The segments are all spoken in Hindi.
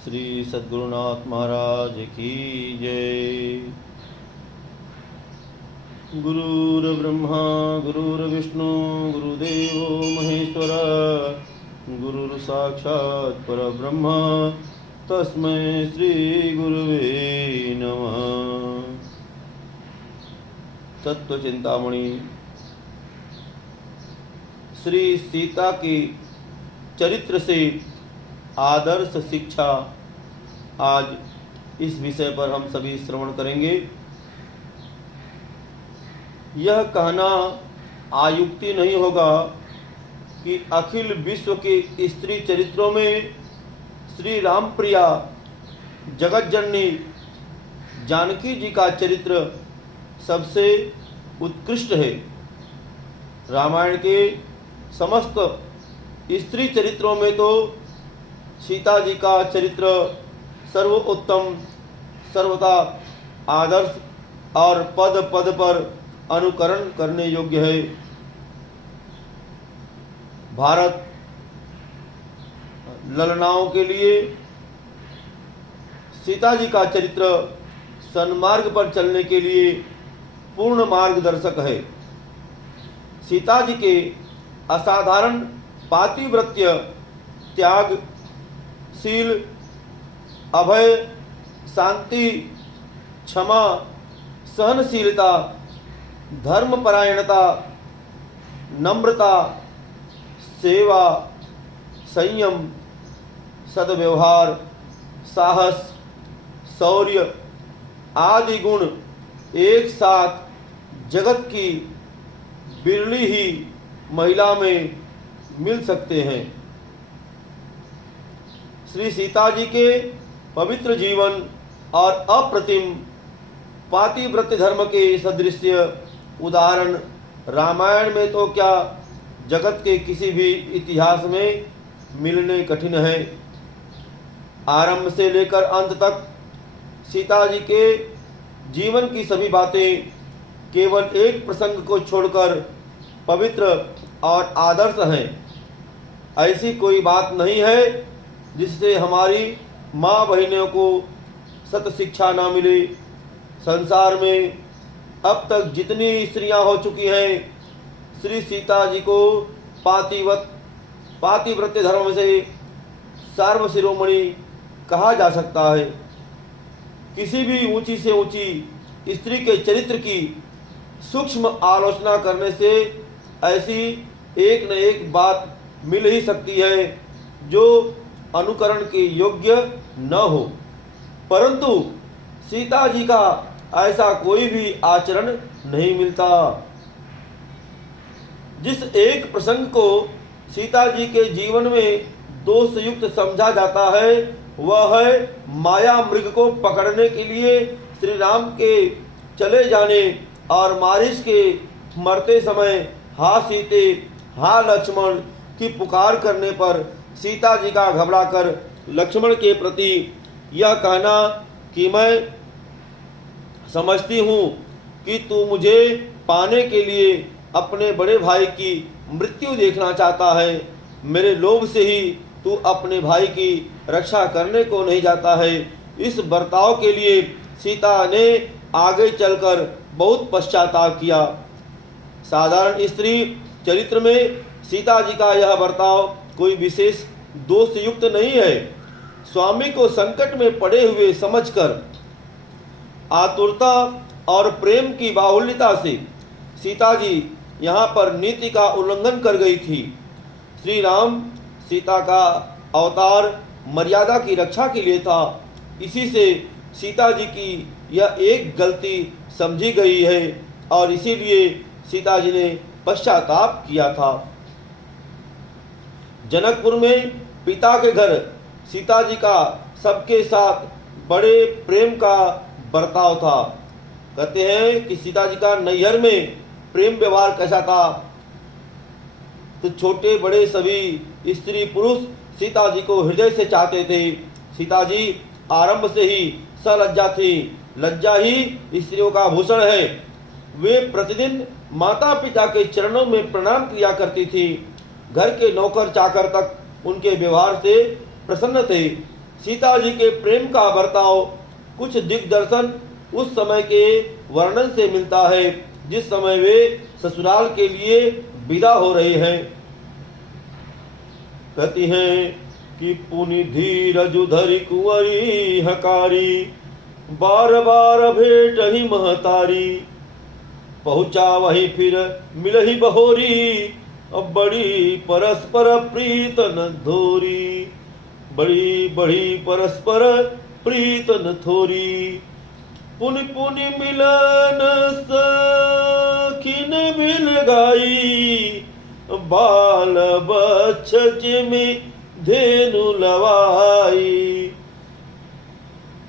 श्री सद्गुरुनाथ महाराज की जय। गुरुर्ब्रह्मा गुरुर्विष्णु गुरुदेवो महेश्वर गुरुर्साक्षात् परब्रह्म तस्मै श्री गुरुवे नमः। तत्व चिंतामणि श्री सीता की चरित्र से आदर्श शिक्षा, आज इस विषय पर हम सभी श्रवण करेंगे। यह कहना आयुक्ति नहीं होगा कि अखिल विश्व के स्त्री चरित्रों में श्री राम प्रिया जगत जननी जानकी जी का चरित्र सबसे उत्कृष्ट है। रामायण के समस्त स्त्री चरित्रों में तो सीता जी का चरित्र सर्वोत्तम, सर्वथा आदर्श और पद पद पर अनुकरण करने योग्य है। भारत ललनाओं के लिए सीता जी का चरित्र सन्मार्ग पर चलने के लिए पूर्ण मार्गदर्शक है। सीता जी के असाधारण पातिव्रत्य, त्याग, शील, अभय, शांति, क्षमा, सहनशीलता, धर्मपरायणता, नम्रता, सेवा, संयम, सद्व्यवहार, साहस, शौर्य आदि गुण एक साथ जगत की बिरली ही महिला में मिल सकते हैं। श्री सीता जी के पवित्र जीवन और अप्रतिम पातिव्रत्य धर्म के सदृश्य उदाहरण रामायण में तो क्या, जगत के किसी भी इतिहास में मिलने कठिन है। आरंभ से लेकर अंत तक सीता जी के जीवन की सभी बातें केवल एक प्रसंग को छोड़कर पवित्र और आदर्श हैं। ऐसी कोई बात नहीं है जिससे हमारी माँ बहनों को सत शिक्षा ना मिले। संसार में अब तक जितनी स्त्रियां हो चुकी हैं, श्री सीता जी को पातिव्रत्य धर्म से सार्वशिरोमणि कहा जा सकता है। किसी भी ऊंची से ऊंची स्त्री के चरित्र की सूक्ष्म आलोचना करने से ऐसी एक न एक बात मिल ही सकती है जो अनुकरण के योग्य न हो। परंतु सीता जी का ऐसा कोई भी आचरण नहीं मिलता। जिस एक प्रसंग को सीता जी के जीवन में दोषयुक्त समझा जाता है वह है माया मृग को पकड़ने के लिए श्री राम के चले जाने और मारिच के मरते समय हा सीते हा लक्ष्मण की पुकार करने पर सीता जी का घबराकर लक्ष्मण के प्रति यह कहना कि मैं समझती हूँ कि तू मुझे पाने के लिए अपने बड़े भाई की मृत्यु देखना चाहता है। मेरे लोभ से ही तू अपने भाई की रक्षा करने को नहीं जाता है। इस बर्ताव के लिए सीता ने आगे चलकर बहुत पश्चाताप किया। साधारण स्त्री चरित्र में सीता जी का यह बर्ताव कोई विशेष दोषयुक्त नहीं है। स्वामी को संकट में पड़े हुए समझकर आतुरता और प्रेम की बाहुल्यता से सीता जी यहाँ पर नीति का उल्लंघन कर गई थी। श्री राम सीता का अवतार मर्यादा की रक्षा के लिए था। इसी से सीता जी की यह एक गलती समझी गई है और इसीलिए सीता जी ने पश्चाताप किया था। जनकपुर में पिता के घर सीता जी का सबके साथ बड़े प्रेम का बर्ताव था। कहते हैं कि सीता जी का नैहर में प्रेम व्यवहार कैसा था, तो छोटे बड़े सभी स्त्री पुरुष सीता जी को हृदय से चाहते थे। सीता जी आरंभ से ही सलज्जा थी। लज्जा ही स्त्रियों का भूषण है। वे प्रतिदिन माता पिता के चरणों में प्रणाम किया करती थी। घर के नौकर चाकर तक उनके व्यवहार से प्रसन्न थे। सीता जी के प्रेम का बर्ताव कुछ दिग्दर्शन उस समय के वर्णन से मिलता है जिस समय वे ससुराल के लिए विदा हो रहे हैं। कहती हैं कि पुनि धीरजु धरि कुंवरी हकारी, बार बार भेट ही महतारी, पहुँचा वही फिर मिलही बहोरी, अब बड़ी परस्पर प्रीत न धोरी, बड़ी बड़ी परस्पर प्रीत न थोरी, पुनि पुनि मिलन सखिन बिल गाई, बाल बच्छ जिमि धेनु लवाई,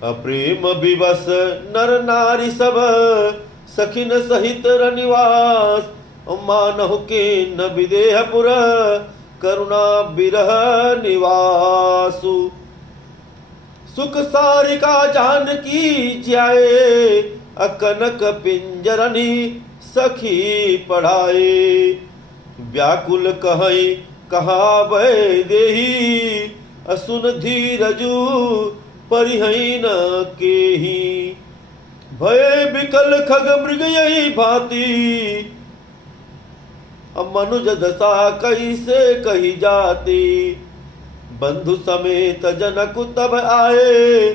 अप्रेम विवश नर नारी सब, सखिन सहित रनिवास, मानहु के न विदेहपुर, करुणा बिरह निवासु, सुख सारिका जानकी जाए, अकनक पिंजरनी सखी पढ़ाए, व्याकुल कहई कहावै देही, असुन धीरजु परिहई न केही, भय बिकल खग मृग यही भांति, मनुज दशा कैसे कही जाती, बंधु समेत जनक तब आए,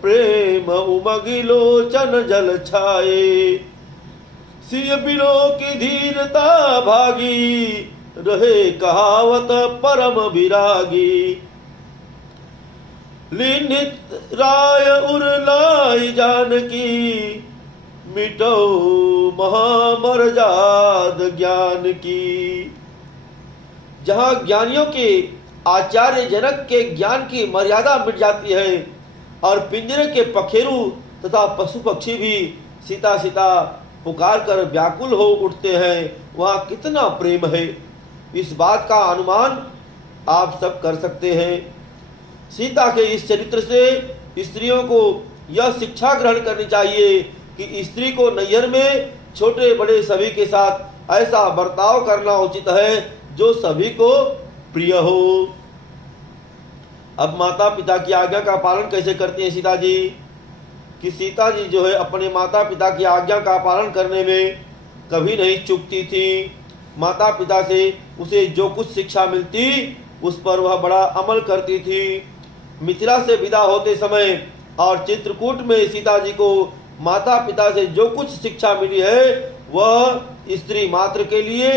प्रेम उमगी लोचन जल छाए, सिय बिलो की धीरता भागी, रहे कहावत परम विरागी, लिनित राय उरलाई जानकी, मिटो महामर्याद ज्ञान की। जहाँ ज्ञानियों के आचार्य जनक के ज्ञान की मर्यादा मिट जाती है और पिंजरे के पखेरु तथा पशु पक्षी भी सीता सीता पुकार कर व्याकुल हो उठते हैं, वहाँ कितना प्रेम है, इस बात का अनुमान आप सब कर सकते हैं। सीता के इस चरित्र से स्त्रियों को यह शिक्षा ग्रहण करनी चाहिए कि स्त्री को नैहर में छोटे बड़े सभी के साथ ऐसा बर्ताव करना उचित है जो सभी को प्रिय हो। अब माता पिता की आज्ञा का पालन कैसे करती है सीता जी? कि सीता जी जो है अपने माता पिता की आज्ञा का पालन करने में कभी नहीं चूकती थी। माता पिता से उसे जो कुछ शिक्षा मिलती उस पर वह बड़ा अमल करती थी। मिथिला से विदा होते समय और चित्रकूट में सीता जी को माता पिता से जो कुछ शिक्षा मिली है वह स्त्री मात्र के लिए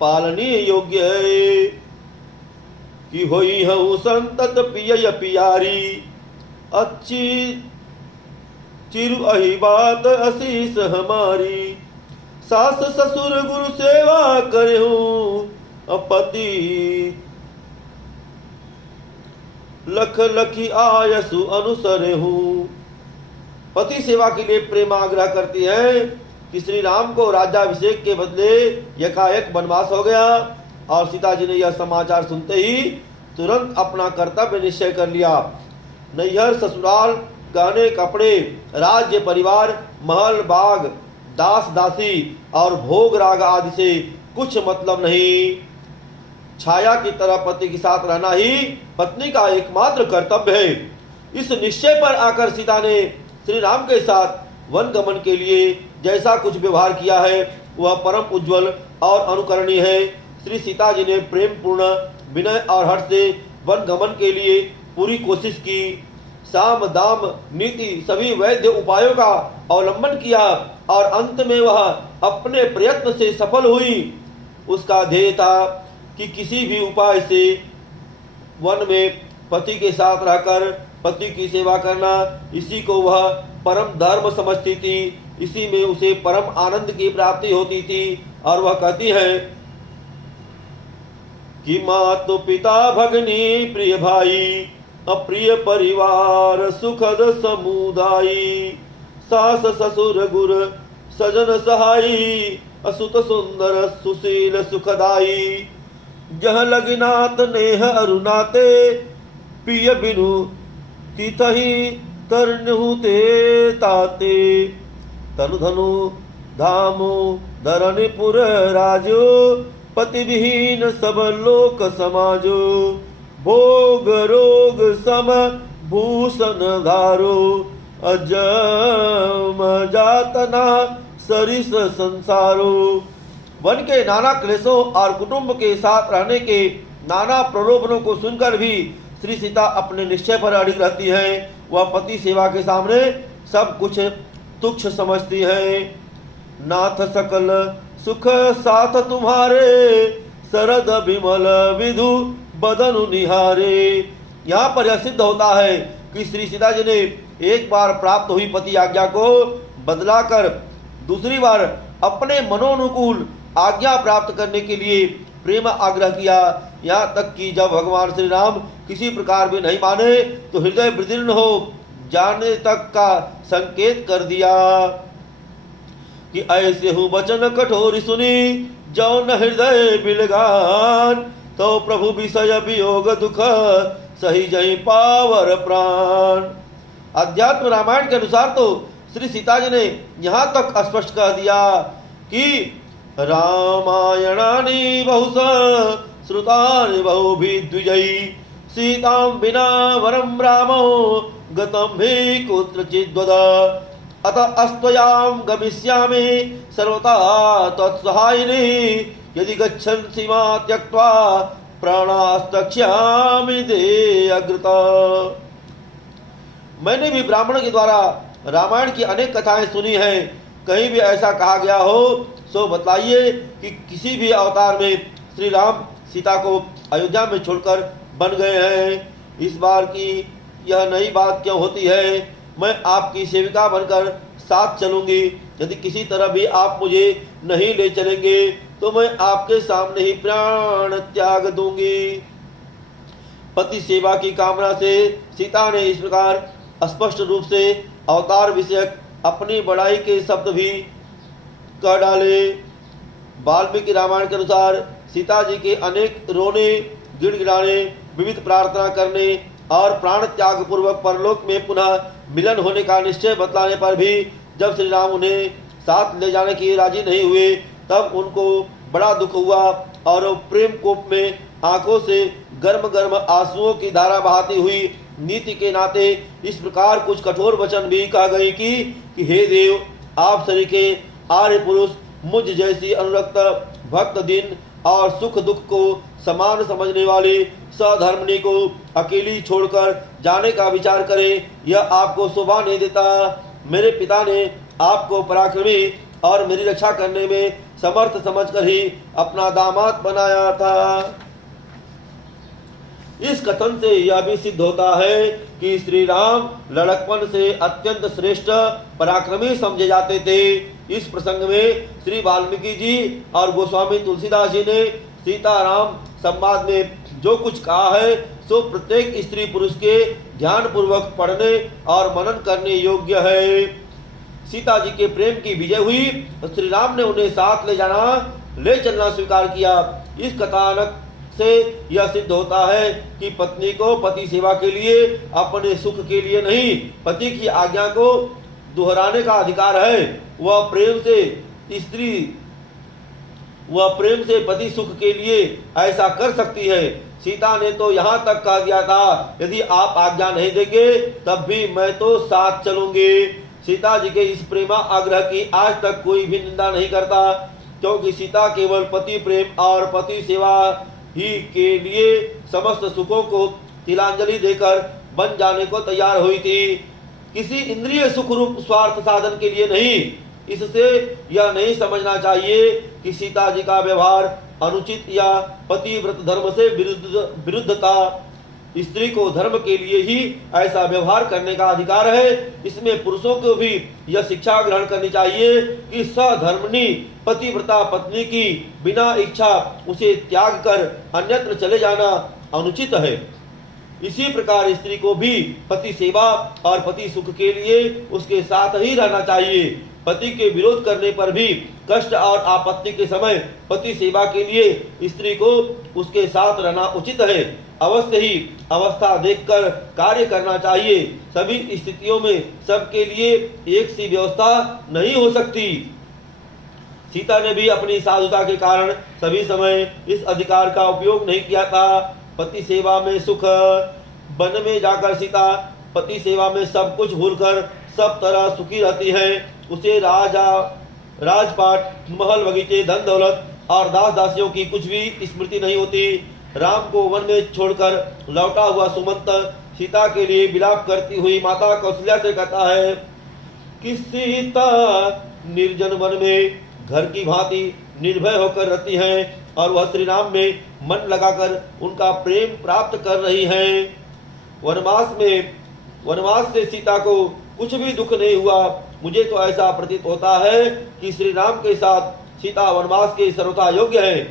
पालनीय योग्य है। कि होई हूँ संतत पिय पियारी, अच्छी चिरु अही बात असीस हमारी। सास ससुर गुरु सेवा करे हूँ, पति लख लखी आयसु अनुसरे हूँ। पति सेवा के लिए प्रेमाग्रह करती है कि श्री राम को राज्याभिषेक के बदले यकायक वनवास हो गया और सीता जी ने यह समाचार सुनते ही तुरंत अपना कर्तव्य निश्चय कर लिया। नैहर ससुराल, गहने कपड़े, राज्य परिवार, महल बाग, दास दासी और भोग राग आदि से कुछ मतलब नहीं। छाया की तरह पति के साथ रहना ही पत्नी का एकमात्र कर्तव्य है। इस निश्चय पर आकर सीता ने श्री राम के साथ वन गमन के लिए जैसा कुछ व्यवहार किया है वह परम उज्जवल और अनुकरणीय है। श्री सीता जी ने प्रेम पूर्ण विनय और हर्ष से वन गमन के लिए पूरी कोशिश की। साम दाम नीति सभी वैद्य उपायों का अवलंबन किया और अंत में वह अपने प्रयत्न से सफल हुई। उसका ध्येय था कि किसी भी उपाय से वन में पति के साथ रहकर पति की सेवा करना, इसी को वह परम धर्म समझती थी। इसी में उसे परम आनंद की प्राप्ति होती थी। और वह कहती है कि मातु पिता भगनी प्रिय भाई, अप्रिय परिवार सुखद समुदायी। सास ससुर गुर सजन सहाई, असुत सुंदर सुशील सुखदाई। जह लगिनात नेह अरुणाते, पिय बिनु तितहि तरनु ते ताते। तनु धनु धामो धरणिपुर राजो, पति विहीन सब लोक समाजो। भोग रोग सम भूषण धारो अजम जातना सरिस संसारो। वन के नाना क्लेशों और कुटुंब के साथ रहने के नाना प्रलोभनों को सुनकर भी श्री सीता अपने निश्चय पर अड़िग रहती हैं। वह पति सेवा के सामने सब कुछ तुच्छ समझती हैं। नाथ सकल सुख साथ तुम्हारे, शरद विमल विधु बदनु निहारे। यहाँ पर यह सिद्ध होता है कि श्री सीता जी ने एक बार प्राप्त हुई पति आज्ञा को बदलाकर दूसरी बार अपने मनोनुकूल आज्ञा प्राप्त करने के लिए प्रेम आग्रह किया। यहाँ तक कि जब भगवान श्री राम किसी प्रकार भी नहीं माने तो हृदय विदीर्ण हो जाने तक का संकेत कर दिया कि ऐसे हूँ वचन कठोर सुनी, जौन हृदय बिलगान, तो प्रभु विषय वियोग दुख सही जही पावर प्राण। अध्यात्म रामायण के अनुसार तो श्री सीता जी ने यहाँ तक स्पष्ट कह दिया कि रामायणानि बहुश श्रुतानि बहुभिद्विजयी, सीतां विना वरम रामो गतं हि कुत्रचिद्वद, अतः अस्त्वयां गमिष्यामि सर्वथा तत्सहायिनी, यदि गच्छन्सि मा त्यक्त्वा प्राणास्तक्ष्यामि ते अग्रता। मैंने भी ब्राह्मण के द्वारा रामायण की अनेक कथाएं सुनी हैं। कहीं भी ऐसा कहा गया हो सो बतलाइए कि किसी भी अवतार में श्री राम सीता को अयोध्या में छोड़कर बन गए हैं। इस बार की यह नई बात क्यों होती है? मैं आपकी सेविका बनकर साथ चलूंगी। यदि किसी तरह भी आप मुझे नहीं ले चलेंगे तो मैं आपके सामने ही प्राण त्याग दूंगी। पति सेवा की कामना से सीता ने इस प्रकार स्पष्ट रूप से अवतार विषयक अपनी बड़ाई के शब्द भी कह डाले। वाल्मीकि रामायण के अनुसार सीता जी के अनेक रोने, गिड़गिड़ाने, विविध प्रार्थना करने और प्राण त्याग पूर्वक परलोक में पुनः मिलन होने का निश्चय बतलाने पर भी जब श्री राम उन्हें साथ ले जाने के राजी नहीं हुए तब उनको बड़ा दुख हुआ और प्रेम कोप में आंखों से गर्म गर्म आंसुओं की धारा बहाती हुई नीति के नाते इस प्रकार कुछ कठोर वचन भी कह गई कि हे देव, आप सरीखे आर्य पुरुष मुझ जैसी अनुरक्त भक्त दिन और सुख दुख को समान समझने वाले सधर्मनी को अकेली छोड़कर जाने का विचार करें, यह आपको शोभा नहीं देता। मेरे पिता ने आपको पराक्रमी और मेरी रक्षा करने में समर्थ समझकर ही अपना दामाद बनाया था। इस कथन से यह भी सिद्ध होता है कि श्री राम लड़कपन से अत्यंत श्रेष्ठ पराक्रमी समझे जाते थे। इस प्रसंग में श्री वाल्मीकि जी और गोस्वामी तुलसीदास जी ने सीताराम संवाद में जो कुछ कहा है सो प्रत्येक स्त्री पुरुष के ध्यान पूर्वक पढ़ने और मनन करने योग्य है। सीता जी के प्रेम की विजय हुई तो श्री राम ने उन्हें साथ ले चलना स्वीकार किया। इस कथानक से यह सिद्ध होता है कि पत्नी को पति सेवा के लिए, अपने सुख के लिए नहीं, पति की आज्ञा को दोहराने का अधिकार है। वह प्रेम से पति सुख के लिए ऐसा कर सकती है। सीता ने तो यहाँ तक कह दिया था, यदि आप आज्ञा नहीं देंगे तब भी मैं तो साथ चलूंगी। सीता जी के इस प्रेमा आग्रह की आज तक कोई भी निंदा नहीं करता, क्योंकि सीता केवल पति प्रेम और पति सेवा ही के लिए समस्त सुखों को तिलांजलि देकर बन जाने को तैयार हुई थी, किसी इंद्रिय सुख रूप स्वार्थ साधन के लिए नहीं। इससे यह नहीं समझना चाहिए कि सीता जी का व्यवहार अनुचित या पतिव्रत धर्म से विरुद्ध था। स्त्री को धर्म के लिए ही ऐसा व्यवहार करने का अधिकार है। इसमें पुरुषों को भी यह शिक्षा ग्रहण करनी चाहिए कि सधर्मनी पतिव्रता पत्नी की बिना इच्छा उसे त्याग कर अन्यत्र चले जाना अनुचित है। इसी प्रकार स्त्री को भी पति सेवा और पति सुख के लिए उसके साथ ही रहना चाहिए। पति के विरोध करने पर भी कष्ट और आपत्ति के समय पति सेवा के लिए स्त्री को उसके साथ रहना उचित है। अवश्य ही अवस्था देखकर कार्य करना चाहिए। सभी स्थितियों में सबके लिए एक सी व्यवस्था नहीं हो सकती। सीता ने भी अपनी साधुता के कारण सभी समय इस अधिकार का उपयोग नहीं किया था। पति सेवा में सुख। वन में जाकर सीता पति सेवा में सब कुछ भूलकर सब तरह सुखी रहती है। उसे राजपाट, महल, बगीचे, धन दौलत और दास दासियों की कुछ भी स्मृति नहीं होती। राम को वन में छोड़कर लौटा हुआ सुमंत सीता के लिए विलाप करती हुई माता कौशल्या से कहता है कि सीता निर्जन वन में घर की भांति निर्भय होकर रहती है और वह श्री राम में मन लगाकर उनका प्रेम प्राप्त कर रही है। वनवास से सीता को कुछ भी दुख नहीं हुआ। मुझे तो ऐसा प्रतीत होता है कि श्री राम के साथ सीता वनवास के सर्वथा योग्य है।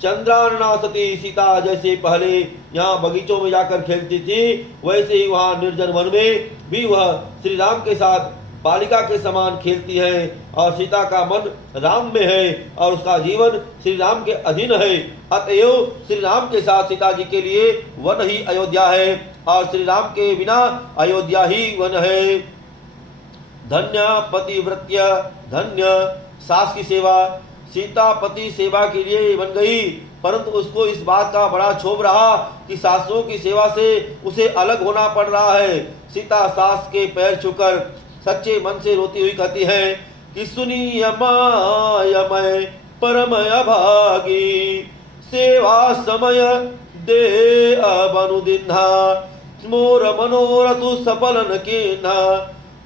चंद्रानना सती सीता जैसे पहले यहाँ बगीचों में जाकर खेलती थी, वैसे ही वहाँ निर्जन वन में भी वह श्री राम के साथ बालिका के समान खेलती है। और सीता का मन राम में है और उसका जीवन श्री राम के अधीन है। अतएव श्री राम के साथ सीता जी के लिए वन ही अयोध्या है और श्री राम के बिना अयोध्या ही वन है। धन्य पतिव्रत्य, धन्य सास की सेवा। सीता पति सेवा के लिए बन गई, परंतु उसको इस बात का बड़ा क्षोभ रहा कि सासों की सेवा से उसे अलग होना पड़ रहा है। सीता सास के पैर छूकर सच्चे मन से रोती हुई कहती है कि सुनी मैं परम अभागी, सेवा समय दे अनुदिन्हा, मोर मनोरथु सफल न केन्हा,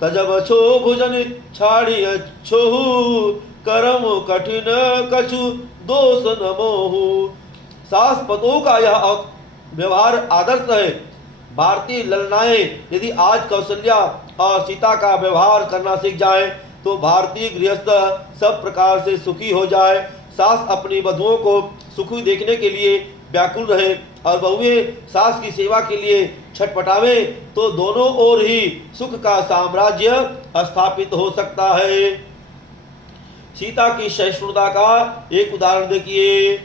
तजब छो भुजन छाड़िय छोहु, करम कठिन कछु दोष न मोहु। सास पतों का यह व्यवहार आदर्श है। भारतीय ललनाएं यदि आज कौशल्या और सीता का व्यवहार करना सीख जाए तो भारतीय गृहस्थ सब प्रकार से सुखी हो जाए। सास अपनी वधुओं को सुखी देखने के लिए व्याकुल रहे और बहुएं सास की सेवा के लिए छटपटावे तो दोनों ओर ही सुख का साम्राज्य स्थापित हो सकता है। सीता की सहिष्णुता का एक उदाहरण देखिए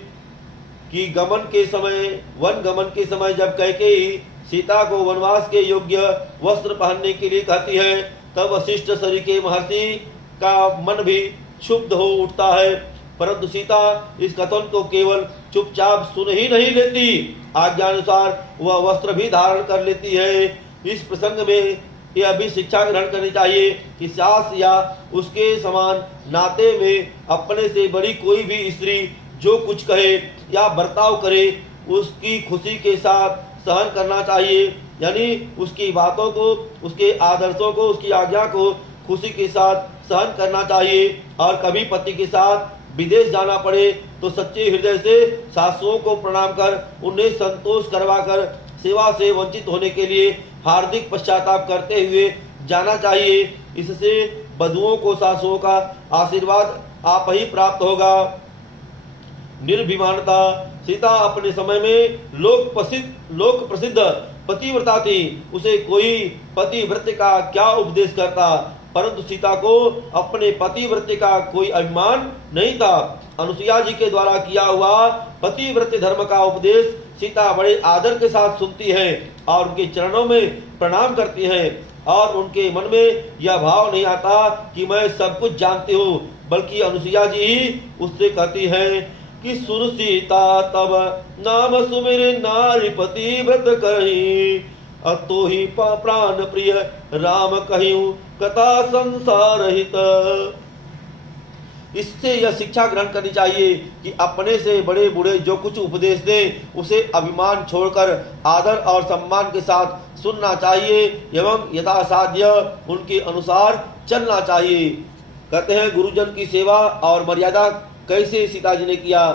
कि वन गमन के समय जब कैकेयी सीता को वनवास के योग्य वस्त्र पहनने के लिए कहती है, तब वशिष्ठ सरीखे महर्षि का मन भी क्षुब्ध हो उठता है, परंतु सीता इस कथन को केवल चुपचाप सुन ही नहीं लेती, आज्ञानुसार वह वस्त्र भी धारण कर लेती है। इस प्रसंग में यह भी शिक्षा ग्रहण करनी चाहिए कि सास या उसके समान नाते में अपने से बड़ी कोई भी स्त्री जो कुछ कहे या बर्ताव करे उसकी खुशी के साथ सहन करना चाहिए, यानी उसकी बातों को, उसके आदर्शों को, उसकी आज्ञा को खुशी के साथ सहन करना चाहिए। और कभी पति के साथ विदेश जाना पड़े तो सच्चे हृदय से सासुओं को प्रणाम कर उन्हें संतोष करवाकर सेवा से वंचित होने के लिए हार्दिक पश्चाताप करते हुए जाना चाहिए। इससे वधुओं को सासुओं का आशीर्वाद आप ही प्राप्त होगा। निर्भिमानता। सीता अपने समय में लोक प्रसिद्ध पतिव्रता थी। उसे कोई पतिव्रत का क्या उपदेश करता, परंतु सीता को अपने पतिव्रत का कोई अभिमान नहीं था। अनुसुईया जी के द्वारा किया हुआ पतिव्रत धर्म का उपदेश सीता बड़े आदर के साथ सुनती है और उनके चरणों में प्रणाम करती है और उनके मन में यह भाव नहीं आता कि मैं सब कुछ जानती हूँ, बल्कि अनुसुईया जी ही उससे कहती है कि सुन सीता तब नाम सुमिर नारी पतिव्रत करही, अतो ही प्राण प्रिय राम कहियूं कथा संसार हित। इससे यह शिक्षा ग्रहण करनी चाहिए कि अपने से बड़े बूढ़े जो कुछ उपदेश दें उसे अभिमान छोड़कर आदर और सम्मान के साथ सुनना चाहिए एवं यथासाध्य उनके अनुसार चलना चाहिए। कहते हैं गुरुजन की सेवा और मर्यादा कैसे सीता जी ने किया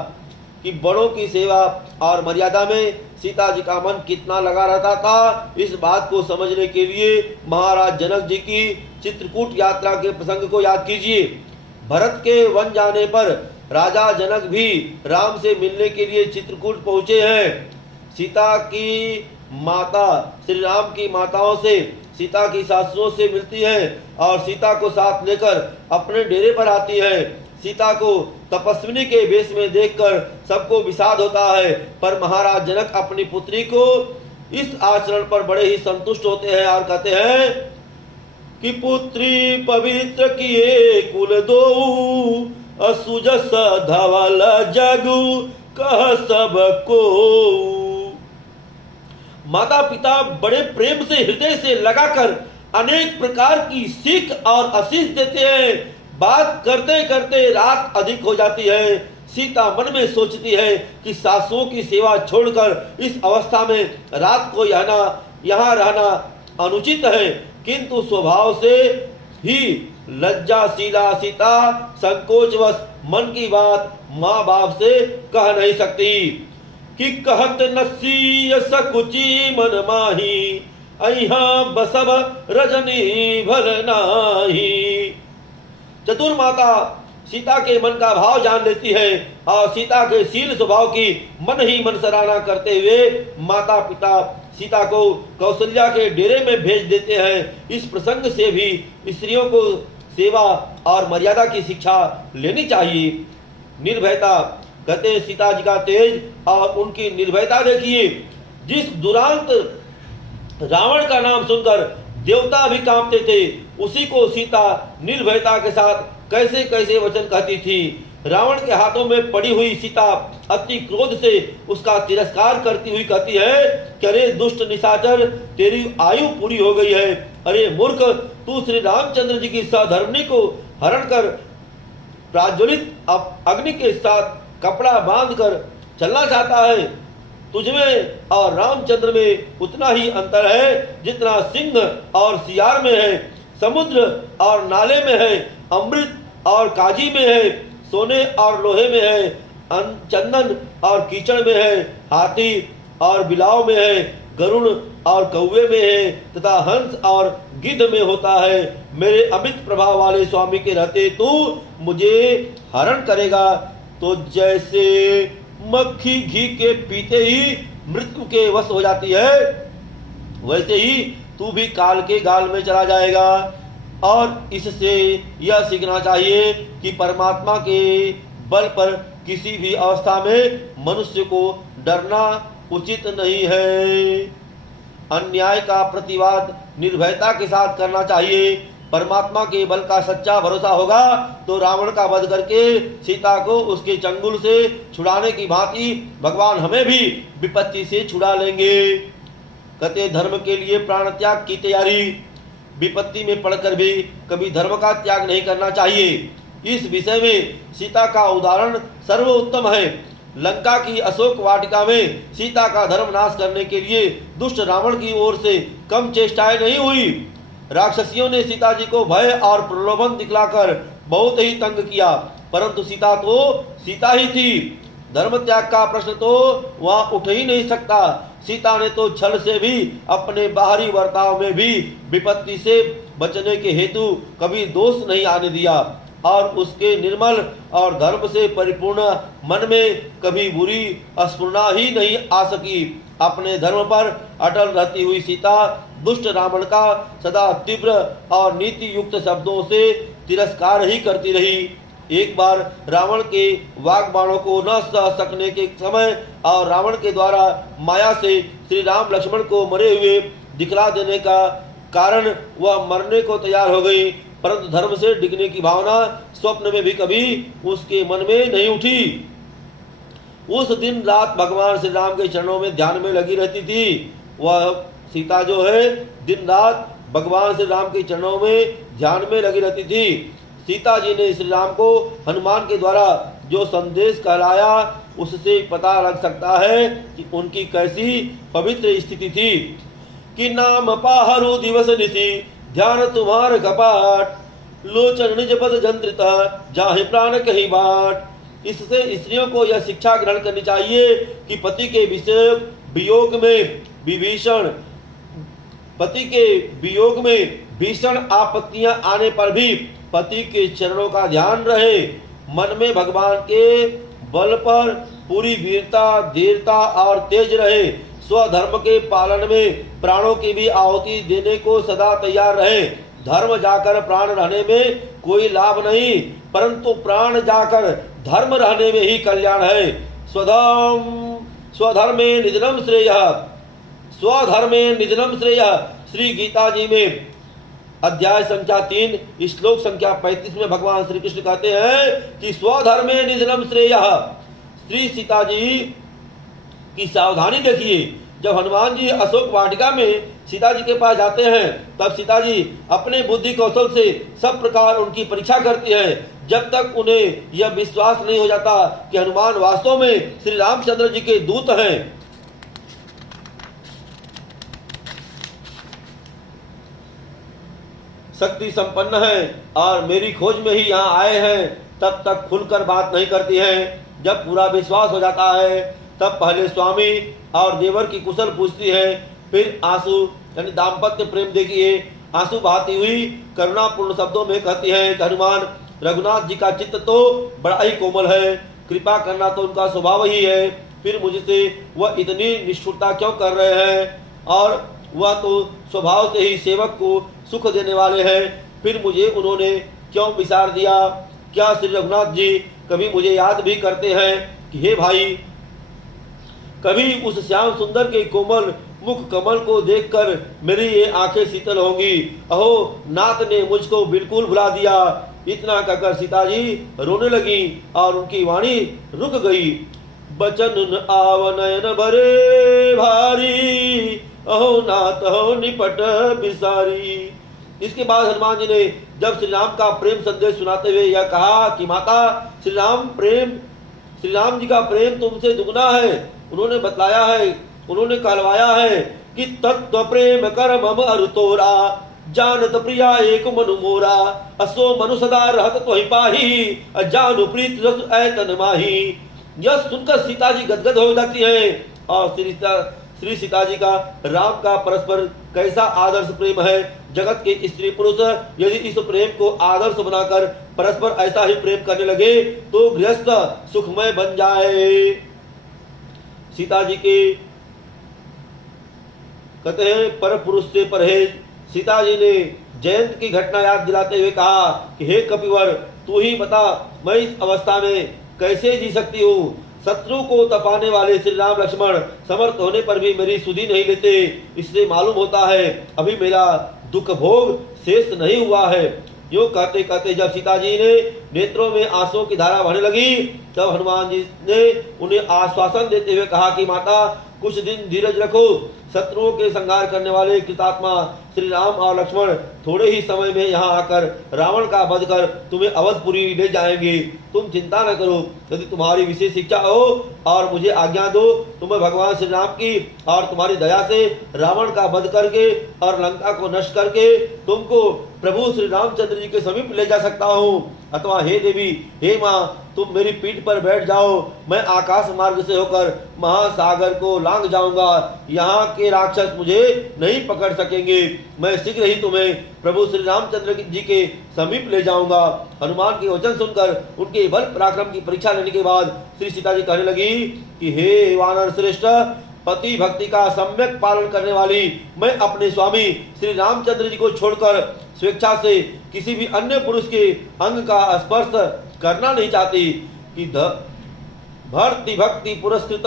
कि बड़ों की सेवा और मर्यादा में सीता जी का मन कितना लगा रहता था। इस बात को समझने के लिए महाराज जनक जी की चित्रकूट यात्रा के प्रसंग को याद कीजिए। भरत के वन जाने पर राजा जनक भी राम से मिलने के लिए चित्रकूट पहुंचे हैं। सीता की माता श्री राम की माताओं से, सीता की सासुओं से मिलती है और सीता को साथ लेकर अपने डेरे पर आती है। सीता को तपस्विनी के वेश में देखकर सबको विषाद होता है, पर महाराज जनक अपनी पुत्री को इस आचरण पर बड़े ही संतुष्ट होते हैं और कहते हैं कि पुत्री पवित्र किए कुल दो, असुजस धवल जगु कह सब को। माता पिता बड़े प्रेम से हृदय से लगाकर अनेक प्रकार की सीख और आशीष देते हैं। बात करते करते रात अधिक हो जाती है। सीता मन में सोचती है कि सासुओं की सेवा छोड़कर इस अवस्था में रात को यहाँ रहना अनुचित है, किंतु स्वभाव से ही लज्जाशीला सीता संकोचवश मन की बात माँ बाप से कह नहीं सकती कि कहत नसी सकुची मन माही अहा बसब रजनी भल नाही। चतुर माता सीता के मन का भाव जान लेती है और सीता के शील स्वभाव की मन ही मन सराहना करते हुए माता पिता सीता को कौशल्या के डेरे में भेज देते हैं। इस प्रसंग से भी स्त्रियों को सेवा और मर्यादा की शिक्षा लेनी चाहिए। निर्भयता कहते हैं सीता जी का तेज और उनकी निर्भयता देखिए। जिस दुरांत रावण का नाम सुनकर देवता भी कांपते थे, उसी को सीता निर्भयता के साथ कैसे कैसे वचन कहती थी। रावण के हाथों में पड़ी हुई सीता अति क्रोध से उसका तिरस्कार करती हुई कहती है कि अरे दुष्ट निशाचर, तेरी आयु पूरी हो गई है। अरे मूर्ख, तू श्री रामचंद्र जी की सहधर्मिणी को हरण कर प्राज्वलित अग्नि के साथ कपड़ा बांधकर चलना चाहता है। तुझमें और रामचंद्र में उतना ही अंतर है जितना सिंह और सियार में है, समुद्र और नाले में है, अमृत और काजी में है, सोने और लोहे में है, चंदन और कीचड़ में है, हाथी और बिलाव में है, गरुड़ और कौवे में है तथा हंस और गिद्ध में होता है। मेरे अमित प्रभाव वाले स्वामी के रहते तू मुझे हरण करेगा तो जैसे मक्खी घी के पीते ही मृत्यु के वश हो जाती है, वैसे ही तू भी काल के गाल में चला जाएगा। और इससे यह सीखना चाहिए कि परमात्मा के बल पर किसी भी अवस्था में मनुष्य को डरना उचित नहीं है। अन्याय का प्रतिवाद निर्भयता के साथ करना चाहिए। परमात्मा के बल का सच्चा भरोसा होगा तो रावण का वध करके सीता को उसके चंगुल से छुड़ाने की भांति भगवान हमें भी विपत्ति से छुड़ा लेंगे। कहते धर्म के लिए प्राण त्याग की तैयारी। विपत्ति में पड़कर भी कभी धर्म का त्याग नहीं करना चाहिए। इस विषय में सीता का उदाहरण सर्वोत्तम है। लंका की अशोक वाटिका में सीता का धर्म नाश करने के लिए दुष्ट रावण की ओर से कम चेष्टाएं नहीं हुई। राक्षसियों ने सीता जी को भय और प्रलोभन दिखलाकर बहुत ही तंग किया, परंतु सीता तो सीता ही थी। धर्म त्याग का प्रश्न तो वहां उठ ही नहीं सकता। सीता ने तो छल से भी अपने बाहरी वर्ताव में भी विपत्ति से बचने के हेतु कभी दोष नहीं आने दिया और उसके निर्मल और धर्म से परिपूर्ण मन में कभी बुरी स्फुरना ही नहीं आ सकी। अपने धर्म पर अटल रहती हुई सीता दुष्ट रावण का सदा तीव्र और नीति युक्त शब्दों से तिरस्कार ही करती रही। एक बार रावण के वाग्बाणों को न सह सकने के समय और रावण के द्वारा माया से श्री राम लक्ष्मण को मरे हुए दिखला देने का कारण वह मरने को तैयार हो गई, परंतु धर्म से डिगने की भावना स्वप्न में भी कभी उसके मन में नहीं उठी। उस दिन रात भगवान श्री राम के चरणों में ध्यान में लगी रहती थी। वह सीता जो है दिन रात भगवान श्री राम के चरणों में ध्यान में लगी रहती थी। सीता जी ने श्री राम को हनुमान के द्वारा जो संदेश कहलाया उससे पता लग सकता है कि उनकी कैसी पवित्र स्थिति थी। कि नाम पाहरु दिवस निशि ध्यान तुम्हार कपाट लोचन निज पद जंत्रिता जाहि प्राण कही बाट। इससे स्त्रियों को यह शिक्षा ग्रहण करनी चाहिए कि पति के वियोग में भीषण आपत्तियां आने पर भी पति के चरणों का ध्यान रहे। मन में भगवान के बल पर पूरी वीरता, धीरता और तेज रहे। स्वधर्म के पालन में प्राणों की भी आहुति देने को सदा तैयार रहे। धर्म जाकर प्राण रहने में कोई लाभ नहीं, परंतु प्राण जाकर धर्म रहने में ही कल्याण है। स्वधर्मे निधनम श्रेय। श्री गीता जी में अध्याय संख्या 3 श्लोक संख्या 35 में भगवान श्री कृष्ण कहते हैं कि स्वधर्मे निधनम श्रेय। श्री सीता जी की सावधानी देखिए। जब हनुमान जी अशोक वाटिका में सीता जी के पास जाते हैं तब सीता जी अपने बुद्धि कौशल से सब प्रकार उनकी परीक्षा करती हैं, जब तक उन्हें यह विश्वास नहीं हो जाता कि हनुमान वास्तव में श्री रामचंद्र जी के दूत हैं। शक्ति संपन्न है और मेरी खोज में ही यहाँ आए हैं, तब तक खुलकर बात नहीं करती हैं। जब पूरा विश्वास हो जाता है तब पहले स्वामी और देवर की कुशल पूछती है, फिर आंसू यानी दाम्पत्य प्रेम देखिए आंसू बहाती हुई करुणापूर्ण शब्दों में कहती है कि हनुमान, रघुनाथ जी का चित्त तो बड़ा ही कोमल है, कृपा करना तो उनका स्वभाव ही है, फिर मुझसे वह इतनी निष्ठुरता क्यों कर रहे हैं, और वह तो स्वभाव से ही सेवक को सुख देने वाले हैं, फिर मुझे उन्होंने क्यों विसार दिया। क्या श्री रघुनाथ जी कभी मुझे याद भी करते हैं कि हे भाई, कभी उस श्याम सुंदर के कोमल मुख कमल को देखकर मेरी ये आंखें शीतल होंगी। अहो, नाथ ने मुझको बिल्कुल भुला दिया। इतना कहकर सीता जी रोने लगी और उनकी वाणी रुक गई। बचन आवनयन भरे भारी, अहो नाथ हो निपट बिसारी। इसके बाद हनुमान जी ने जब श्री राम का प्रेम संदेश सुनाते हुए यह कहा कि माता, श्री राम जी का प्रेम तुमसे दुगना है। उन्होंने बतलाया है, उन्होंने कहलवाया है कि तत्व प्रेम कर मम अरु तोरा, जानत प्रिया एक मनु मोरा, असो मनु सदा रहत तोहि पाही, जानु प्रीत रस ऐतन माही। यह सुनकर सीता जी गदगद हो जाती हैं और श्री सीता जी का राम का परस्पर कैसा आदर्श प्रेम है। जगत के स्त्री पुरुष यदि इस प्रेम को आदर्श बनाकर परस्पर ऐसा ही प्रेम करने लगे तो गृहस्थ सुखमय बन जाए। सीता जी के कहते हैं पर पुरुष से परहेज। सीता जी ने जयंत की घटना याद दिलाते हुए कहा कि हे कपिवर, तू ही बता मैं इस अवस्था में कैसे जी सकती हूँ। शत्रु को तपाने वाले श्री राम लक्ष्मण समर्थ होने पर भी मेरी सुधि नहीं लेते। इससे मालूम होता है अभी मेरा दुख भोग शेष नहीं हुआ है। यूं कहते कहते जब सीता जी ने नेत्रों में आंसुओं की धारा बहने लगी तब हनुमान जी ने उन्हें आश्वासन देते हुए कहा कि माता, कुछ दिन धीरज रखो। शत्रुओं के संहार करने वाले कृतात्मा श्री राम और लक्ष्मण थोड़े ही समय में यहाँ आकर रावण का वध कर तुम्हें अवधपुरी ले जाएंगे। तुम चिंता न करो। यदि तुम्हारी विशेष इच्छा हो और मुझे आज्ञा दो तो मैं भगवान श्री राम की और तुम्हारी दया से रावण का वध करके और लंका को नष्ट करके तुमको प्रभु श्री रामचंद्र जी के समीप ले जा सकता हूँ। अथवा हे देवी, हे माँ, तुम मेरी पीठ पर बैठ जाओ, मैं आकाश मार्ग से होकर महासागर को लांघ जाऊंगा। यहाँ के राक्षस मुझे नहीं पकड़ सकेंगे। मैं शीघ्र ही तुम्हें प्रभु श्री रामचंद्र जी के समीप ले जाऊंगा। हनुमान के वचन सुनकर उनके बल पराक्रम की परीक्षा लेने के बाद श्री सीता जी कहने लगी कि हे वानर श्रेष्ठ, पति भक्ति का सम्यक पालन करने वाली मैं अपने स्वामी श्री रामचंद्र जी को छोड़कर स्वेच्छा से किसी भी अन्य पुरुष के अंग का स्पर्श करना नहीं चाहती कि भक्ति भक्ति पुरस्कृत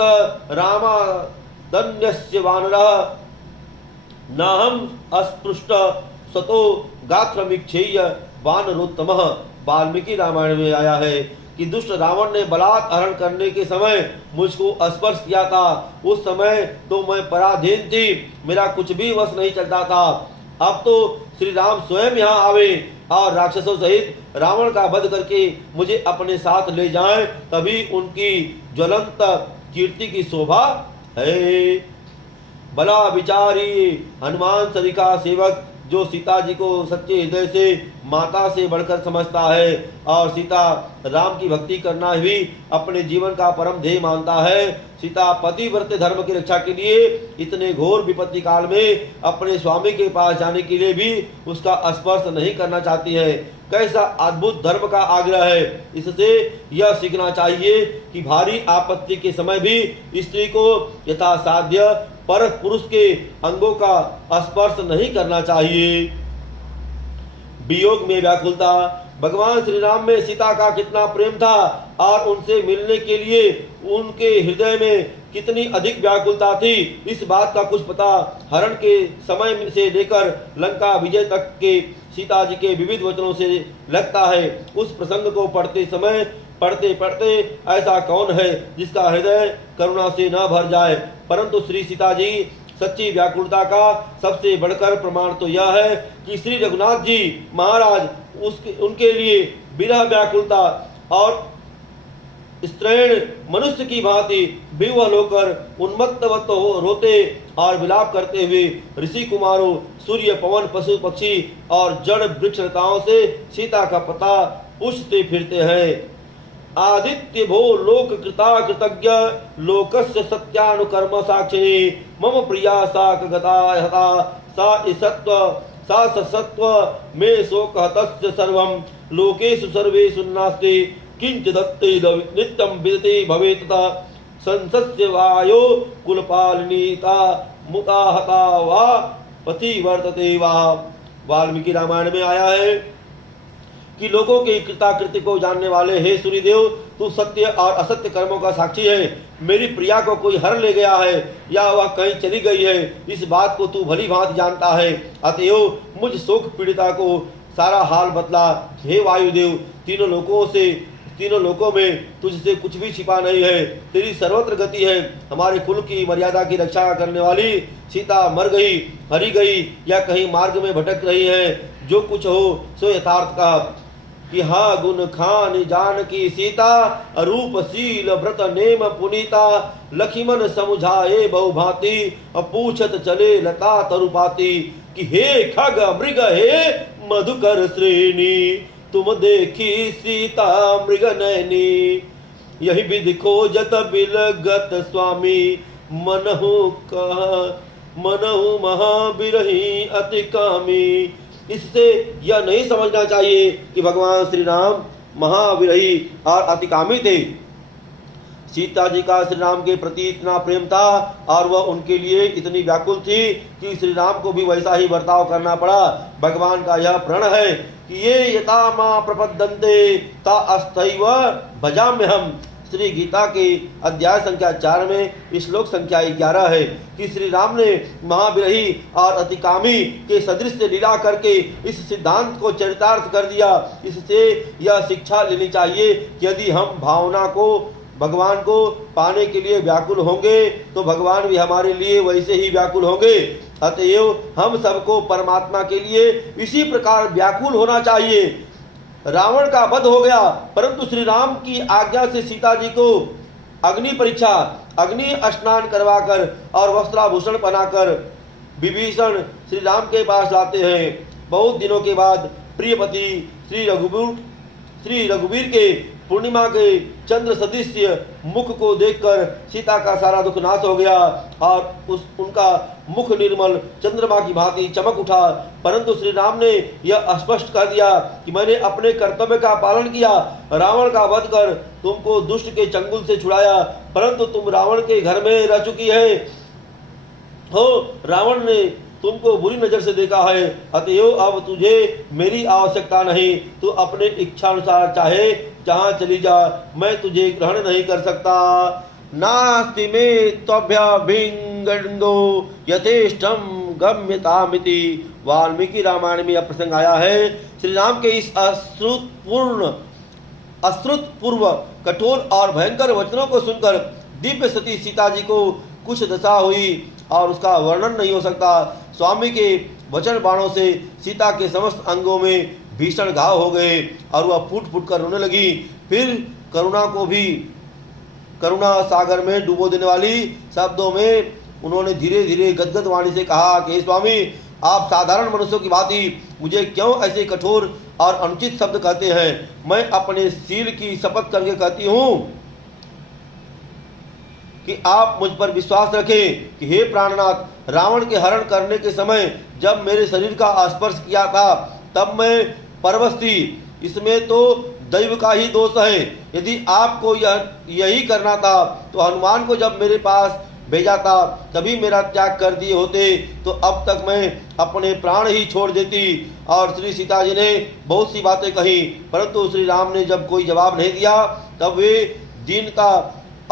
रामादन्यस्य वानरः नाहं अस्पृष्ट सतो गात्रमीक्षेय वानरोत्तमः। वाल्मीकि रामायण में आया है कि दुष्ट रावण ने बलात् हरण करने के समय मुझको स्पर्श किया था। उस समय तो मैं पराधीन थी, मेरा कुछ भी वश नहीं चलता था। अब तो श्री राम स्वयं यहाँ आवे और राक्षसों सहित रावण का वध करके मुझे अपने साथ ले जाएं, तभी उनकी ज्वलंत कीर्ति की शोभा है। भला विचारी हनुमान सरिका सेवक जो सीता जी को सच्चे हृदय से माता से बढ़कर समझता है और सीता राम की भक्ति करना ही अपने जीवन का परम ध्येय मानता है। सीता पतिव्रत धर्म की रक्षा के लिए इतने घोर विपत्ति काल में अपने स्वामी के पास जाने के लिए भी उसका स्पर्श नहीं करना चाहती है। कैसा अद्भुत धर्म का आग्रह है। इससे यह सीखना चाहिए कि भारी आपत्ति के समय भी स्त्री को यथासाध्य पर पुरुष के अंगों का स्पर्श नहीं करना चाहिए। वियोग में व्याकुलता। भगवान श्री राम में सीता का कितना प्रेम था और उनसे मिलने के लिए उनके हृदय में कितनी अधिक व्याकुलता थी, इस बात का कुछ पता हरण के समय से लेकर लंका विजय तक के सीता जी के विविध वचनों से लगता है। उस प्रसंग को पढ़ते समय पढ़ते पढ़ते ऐसा कौन है जिसका हृदय करुणा से न भर जाए। परंतु श्री सीता जी सच्ची व्याकुलता का सबसे बढ़कर प्रमाण तो यह है कि श्री रघुनाथ जी महाराज उनके लिए विरह व्याकुलता और स्त्रीण मनुष्य की भांति विह्वल होकर उन्मत्तवत रोते और विलाप करते हुए ऋषि कुमारों, सूर्य, पवन, पशु पक्षी और जड़ वृक्षलताओं से सीता का पता पूछते फिरते हैं। आदित्य भो लोक कृता कृतज्ञ लोकस्य सत्यानुकर्म साक्षिणी मम प्रिया सा गता हता सा इसत्व सा सत्व मे शोक तस्य सर्वं लोकेषु सर्वेषु नास्ति किंच दत्ते नित्यं विदते भवेत् तथा संसस्य वायो कुलपालिनीता मुताहता वा पति वर्तते वा। वाल्मीकि रामायण में आया है कि लोगों के कृताकृत्य को जानने वाले हे सूर्यदेव, तू सत्य और असत्य कर्मों का साक्षी है। मेरी प्रिया को कोई हर ले गया है या वह कहीं चली गई है, इस बात को तू भली भांति जानता है। अतएव मुझ शोक पीड़िता को सारा हाल बतला। हे वायुदेव, तीनों लोकों में तुझसे कुछ भी छिपा नहीं है, तेरी सर्वत्र गति है। हमारे कुल की मर्यादा की रक्षा करने वाली सीता मर गई, हरी गई या कहीं मार्ग में भटक रही है। जो कुछ हो सो यथार्थ का कि हा गुण खान जानकी सीता अरूप शील व्रत नेम पुनीता लक्ष्मण समुझाए बहुभांति अपूछत चले लता तरुपाती कि हे खग मृग हे मधुकर श्रेणी तुम देखी सीता मृग नैनी यही विधि खोजत बिलगत स्वामी मनहु महाबिरही अति कामी। इससे यह नहीं समझना चाहिए कि भगवान श्री राम महाविरही और अतिकामी थे। सीता जी का श्री राम के प्रति इतना प्रेम था और वह उनके लिए इतनी व्याकुल थी कि श्री राम को भी वैसा ही बर्ताव करना पड़ा। भगवान का यह प्रण है कि ये यथा मां प्रपद्यन्ते ता अस्थैव भजाम्यहम्। श्री गीता के अध्याय संख्या 4 में श्लोक संख्या 11 है कि श्री राम ने महाविरही और अतिकामी के सदृश से लीला करके इस सिद्धांत को चरितार्थ कर दिया। इससे यह शिक्षा लेनी चाहिए कि यदि हम भावना को भगवान को पाने के लिए व्याकुल होंगे तो भगवान भी हमारे लिए वैसे ही व्याकुल होंगे। अतएव हम सबको परमात्मा के लिए इसी प्रकार व्याकुल होना चाहिए। रावण का वध हो गया, परंतु श्री राम की आज्ञा से सीता जी को अग्नि परीक्षा, अग्नि स्नान करवाकर और वस्त्राभूषण पहनाकर विभीषण श्री राम के पास लाते हैं। बहुत दिनों के बाद प्रियपति श्री रघुवीर के पूर्णिमा के चंद्र सदृश्य मुख को देखकर सीता का सारा दुख नाश हो गया और उनका मुख निर्मल चंद्रमा की भांति चमक उठा। परंतु श्री राम ने यह स्पष्ट कर दिया कि मैंने अपने कर्तव्य का पालन किया, रावण का वध कर तुमको दुष्ट के चंगुल से छुड़ाया, परंतु तुम रावण के घर में रह चुकी है हो। रावण ने तुमको बुरी नजर से देखा है, अतएव अब तुझे मेरी आवश्यकता नहीं। तू अपने इच्छा अनुसार चाहे जहाँ चली जा, मैं तुझे ग्रहण नहीं कर सकता। नास्ति में त्वभ्यभिंगो यथेष्टम गम्यतामिति। वाल्मीकि रामायण में यह प्रसंग आया है। श्री राम के इस अश्रुतपूर्व कठोर और भयंकर वचनों को सुनकर दिव्य सती सीता जी को कुछ दशा हुई और उसका वर्णन नहीं हो सकता। स्वामी के वचन बाणों से सीता के समस्त अंगों में भीषण घाव हो गए और वह फूट फूट कर रोने लगी। फिर करुणा सागर में डुबो देने वाली शब्दों में उन्होंने धीरे धीरे गदगद वाणी से कहा कि स्वामी, आप साधारण मनुष्यों की भांति मुझे क्यों ऐसे कठोर और अनुचित शब्द कहते हैं। मैं अपने शील की शपथ करके कहती हूँ कि आप मुझ पर विश्वास रखें कि हे प्राणनाथ, रावण के हरण करने के समय जब मेरे शरीर का स्पर्श किया था तब मैं परवश थी। इसमें तो दैव का ही दोष है। यदि आपको यही करना था तो हनुमान को जब मेरे पास भेजा था तभी मेरा त्याग कर दिए होते तो अब तक मैं अपने प्राण ही छोड़ देती। और श्री सीता जी ने बहुत सी बातें कही, परंतु श्री राम ने जब कोई जवाब नहीं दिया तब वे दीनता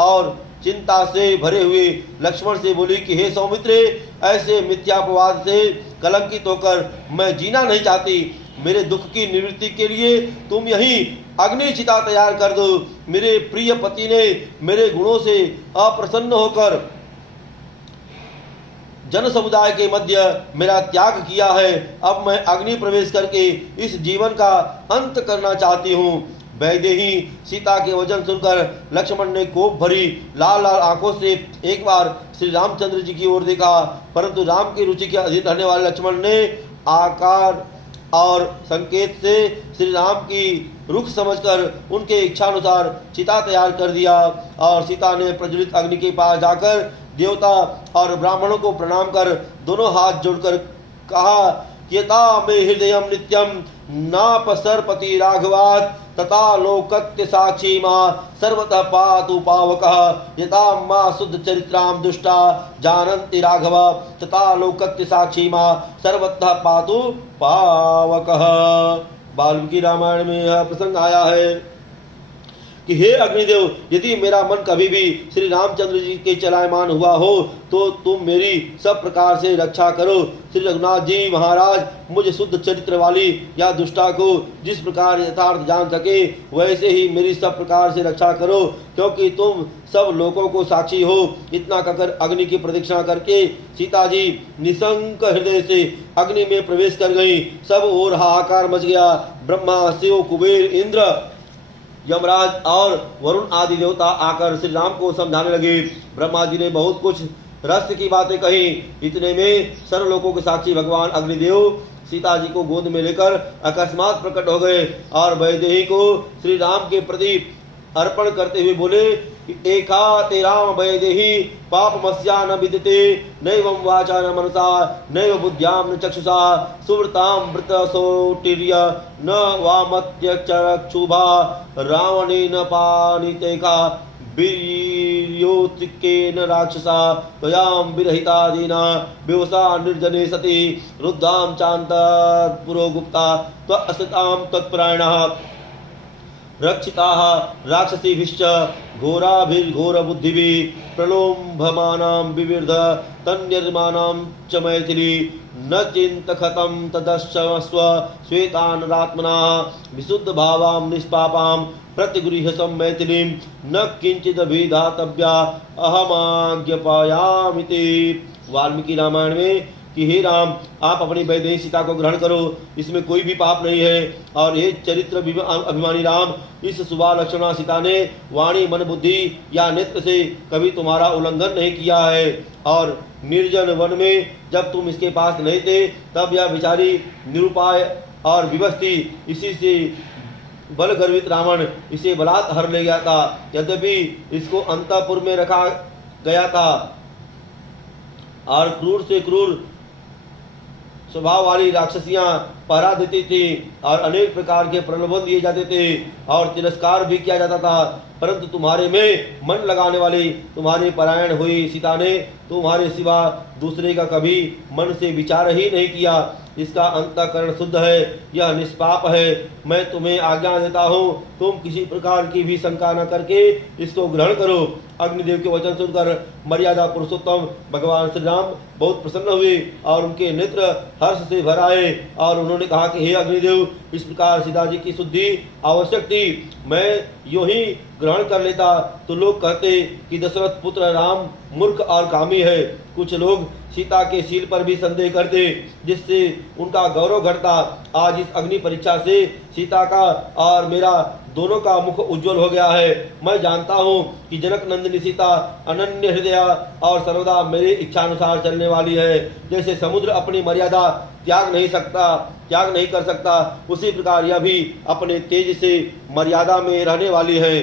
और चिंता से भरे हुए लक्ष्मण से बोली कि हे सौमित्रे, ऐसे मिथ्यापवाद से कलंकित होकर मैं जीना नहीं चाहती। मेरे दुख की निवृत्ति के लिए तुम यही अग्नि चिता तैयार कर दो। मेरे प्रिय पति ने मेरे गुणों से अप्रसन्न होकर जन समुदाय के मध्य मेरा त्याग किया है। अब मैं अग्नि प्रवेश करके इस जीवन का अंत करना चाहती हूँ। वैदेही सीता के वचन सुनकर लक्ष्मण ने कोप भरी लाल लाल आंखों से एक बार श्री रामचंद्र जी की ओर देखा, परंतु राम की रुचि के अधीन रहने वाले लक्ष्मण ने आकार और संकेत से श्री राम की रुख समझकर उनके इच्छानुसार चिता तैयार कर दिया। और सीता ने प्रज्वलित अग्नि के पास जाकर देवता और ब्राह्मणों को प्रणाम कर दोनों हाथ जोड़कर कहा कि यथा मे हृदय नित्यम नापसरपति राघवात् तथा लोकत्य साक्षी मां सर्वतः पातु पावकः। यथा मां शुद्ध चरित्राम दुष्टा जानन्ति राघव तथा लोकत्य साक्षी मां सर्वतः पातु पावकः। वाल्मीकि रामायण में यह प्रसंग आया है कि हे अग्निदेव, यदि मेरा मन कभी भी श्री रामचंद्र जी के चलायमान हुआ हो तो तुम मेरी सब प्रकार से रक्षा करो। श्री रघुनाथ जी महाराज मुझ शुद्ध चरित्र वाली या दुष्टा को जिस प्रकार यथार्थ जान सके वैसे ही मेरी सब प्रकार से रक्षा करो, क्योंकि तुम सब लोगों को साक्षी हो। इतना कहकर अग्नि की प्रदक्षिणा करके सीता जी निशंक हृदय से अग्नि में प्रवेश कर गई। सब ओर हाहाकार मच गया। ब्रह्मा, शिव, कुबेर, इंद्र, यमराज और वरुण आदि देवता आकर श्री राम को समझाने लगे। ब्रह्मा जी ने बहुत कुछ रहस्य की बातें कही। इतने में सर्व लोगों के साक्षी भगवान अग्निदेव सीता जी को गोद में लेकर अकस्मात प्रकट हो गए और वैदेही को श्री राम के प्रति अर्पण करते हुए बोले, एका ते राम वैदेही पापमस्या न विदिते नैवं वाचा न मनसा नैव बुद्ध्याम न चक्षुषा सुवृताम वृतसोटिर्य न वामत्यचक्षुभा रावणेन पानितेका वीर्योत्केन राक्षसा त्वयां विरहितादीना विवसा निर्जने सति रुद्धां चान्तः पुरोगुप्ता त्वअसतां तत्परायणः रक्षिताः राक्षसीभिश्च घोराभिर्घोरबुद्धिभिः प्रलोभमानां विविर्ध तन्निर्माणां च मैथिली न चिन्तखतं तदश्चमस्व श्वेतानरात्मनाः विशुद्ध भावां निष्पापां प्रतिगृह्यसं मैथिलीं न किंचिदभिधातव्या अहमाज्ञापयामिति। वाल्मीकि रामायण में कि हे राम, आप अपनी वैदेही सीता को ग्रहण करो, इसमें कोई भी पाप नहीं है। और हे चरित्र अभिमानी राम, इस सुबह लक्षणा सीता ने वाणी, मन, बुद्धि या नेत्र से कभी तुम्हारा उल्लंघन नहीं किया है। और निर्जन वन में जब तुम इसके पास नहीं थे तब यह बेचारी निरुपाय और विवश थी। इसी से बल गर्वित रावण इसे बलात् हर ले गया था। यद्यपि इसको अंतःपुर में रखा गया था और क्रूर से क्रूर स्वभाव वाली राक्षसियां पहरा देती थी और अनेक प्रकार के प्रलोभन दिए जाते थे और तिरस्कार भी किया जाता था, परंतु तुम्हारे में मन लगाने वाली तुम्हारी परायण हुई सीता ने तुम्हारे सिवा दूसरे का कभी मन से विचार ही नहीं किया। इसका अंतःकरण शुद्ध है, यह निष्पाप है। मैं तुम्हें आज्ञा देता हूँ, तुम किसी प्रकार की भी शंका न करके इसको ग्रहण करो। अग्निदेव के वचन सुनकर मर्यादा पुरुषोत्तम भगवान श्री राम बहुत प्रसन्न हुए और उनके नेत्र हर्ष से भर आए और उन्होंने कहा कि हे अग्निदेव, इस प्रकार सीता जी की शुद्धि आवश्यक थी। मैं यूं ही ग्रहण कर लेता तो लोग कहते कि दशरथ पुत्र राम मूर्ख और कामी है। कुछ लोग सीता के शील पर भी संदेह करते, जिससे उनका गौरव घटता। आज इस अग्नि परीक्षा से सीता का और मेरा दोनों का मुख उज्जवल हो गया है। मैं जानता हूँ कि जनक नंदिनी सीता अनन्य हृदय और सर्वदा मेरे इच्छानुसार चलने वाली है। जैसे समुद्र अपनी मर्यादा त्याग नहीं कर सकता, उसी प्रकार यह भी अपने तेज से मर्यादा में रहने वाली है।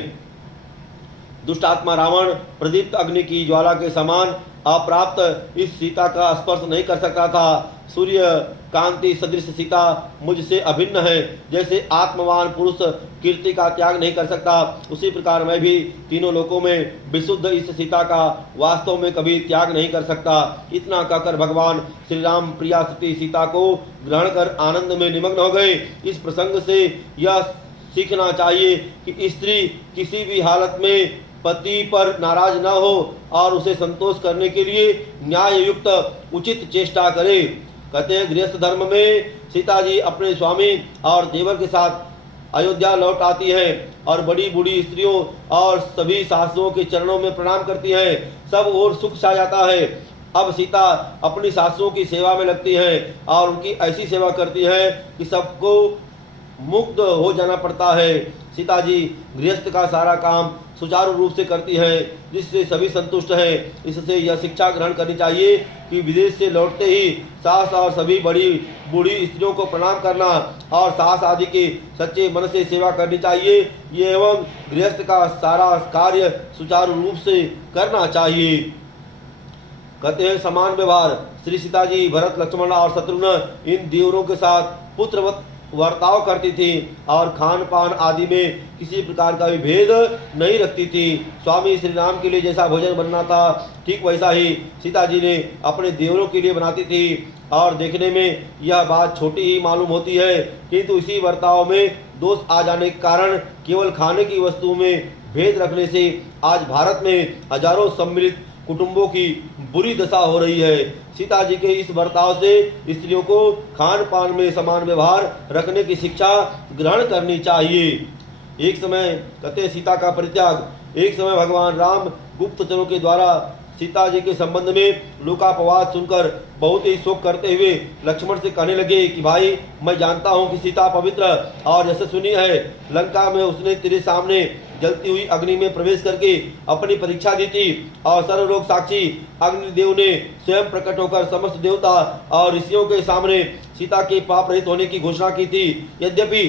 दुष्टात्मा रावण प्रदीप्त अग्नि की ज्वाला के समान अप्राप्त इस सीता का स्पर्श नहीं कर सकता था। सूर्य कांति सदृश सीता मुझसे अभिन्न है। जैसे आत्मवान पुरुष कीर्ति का त्याग नहीं कर सकता, उसी प्रकार मैं भी तीनों लोकों में विशुद्ध इस सीता का वास्तव में कभी त्याग नहीं कर सकता। इतना कहकर भगवान श्री राम प्रिया सती सीता को ग्रहण कर आनंद में निमग्न हो गए। इस प्रसंग से यह सीखना चाहिए कि स्त्री किसी भी हालत में पति पर नाराज न हो और उसे संतोष करने के लिए न्याय युक्त उचित चेष्टा करे। कहते हैं गृहस्थ धर्म में सीता जी अपने स्वामी और देवर के साथ अयोध्या लौट आती है और बड़ी बूढ़ी स्त्रियों और सभी सासुओं के चरणों में प्रणाम करती है। सब और सुख छा जाता है। अब सीता अपनी सासुओं की सेवा में लगती है और उनकी ऐसी सेवा करती है कि सबको मुग्ध हो जाना पड़ता है। सीता जी गृहस्थ का सारा काम सुचारू रूप से करती है, जिससे सभी संतुष्ट हैं। इससे यह शिक्षा ग्रहण करनी चाहिए कि विदेश से लौटते ही सास और सभी बड़ी बूढ़ी स्त्रियों को प्रणाम करना और सास आदि के सच्चे मन से सेवा करनी चाहिए। ये एवं गृहस्थ का सारा कार्य सुचारू रूप से करना चाहिए। कहते हैं समान व्यवहार। श्री सीता जी भरत, लक्ष्मण और शत्रुघ्न इन देवरों के साथ पुत्रवत वर्ताव करती थी और खान पान आदि में किसी प्रकार का भी भेद नहीं रखती थी। स्वामी श्री राम के लिए जैसा भोजन बनना था ठीक वैसा ही सीता जी ने अपने देवरों के लिए बनाती थी। और देखने में यह बात छोटी ही मालूम होती है, किंतु इसी वर्ताव में दोष आ जाने के कारण केवल खाने की वस्तु में भेद रखने से आज भारत में हजारों सम्मिलित कुटुंबों की बुरी दशा हो रही है। सीता जी के इस बर्ताव से स्त्रियों को खान पान में समान व्यवहार रखने की शिक्षा ग्रहण करनी चाहिए। एक समय कहते सीता का परित्याग। एक समय भगवान राम गुप्तचरों के द्वारा सीता जी के संबंध में लोकापवाद सुनकर बहुत ही शोक करते हुए लक्ष्मण से कहने लगे कि भाई, मैं जानता हूँ कि सीता पवित्र और यशस्विनी है। लंका में उसने तेरे सामने जलती हुई अग्नि में प्रवेश करके अपनी परीक्षा दी थी और सर्वलोक साक्षी अग्निदेव ने स्वयं प्रकट होकर समस्त देवता और ऋषियों के सामने सीता के पाप रहित होने की घोषणा की थी। यद्यपि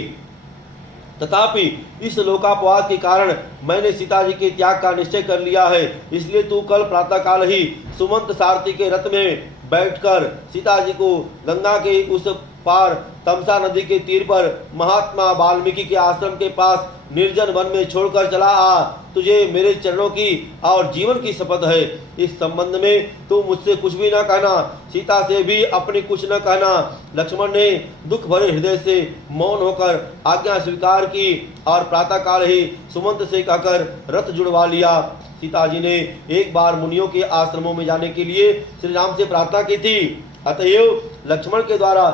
तथापि इस लोकापवाद के कारण मैंने सीता जी के त्याग का निश्चय कर लिया है। इसलिए तू कल प्रातःकाल ही सुमंत सारथी के रथ में बैठकर सीता जी को गंगा के उस पार तमसा नदी के तीर पर महात्मा वाल्मीकि के आश्रम के पास निर्जन वन में छोड़कर चला आ। तुझे मेरे चरणों की और जीवन की शपथ है। इस संबंध में तू मुझसे कुछ भी न कहना, सीता से भी अपनी कुछ न कहना। लक्ष्मण ने दुख भरे हृदय से मौन होकर आज्ञा स्वीकार की और प्रातःकाल ही सुमंत से कहकर रथ जुड़वा लिया। सीता जी ने एक बार मुनियों के आश्रमों में जाने के लिए श्री राम से प्रार्थना की थी। अतएव लक्ष्मण के द्वारा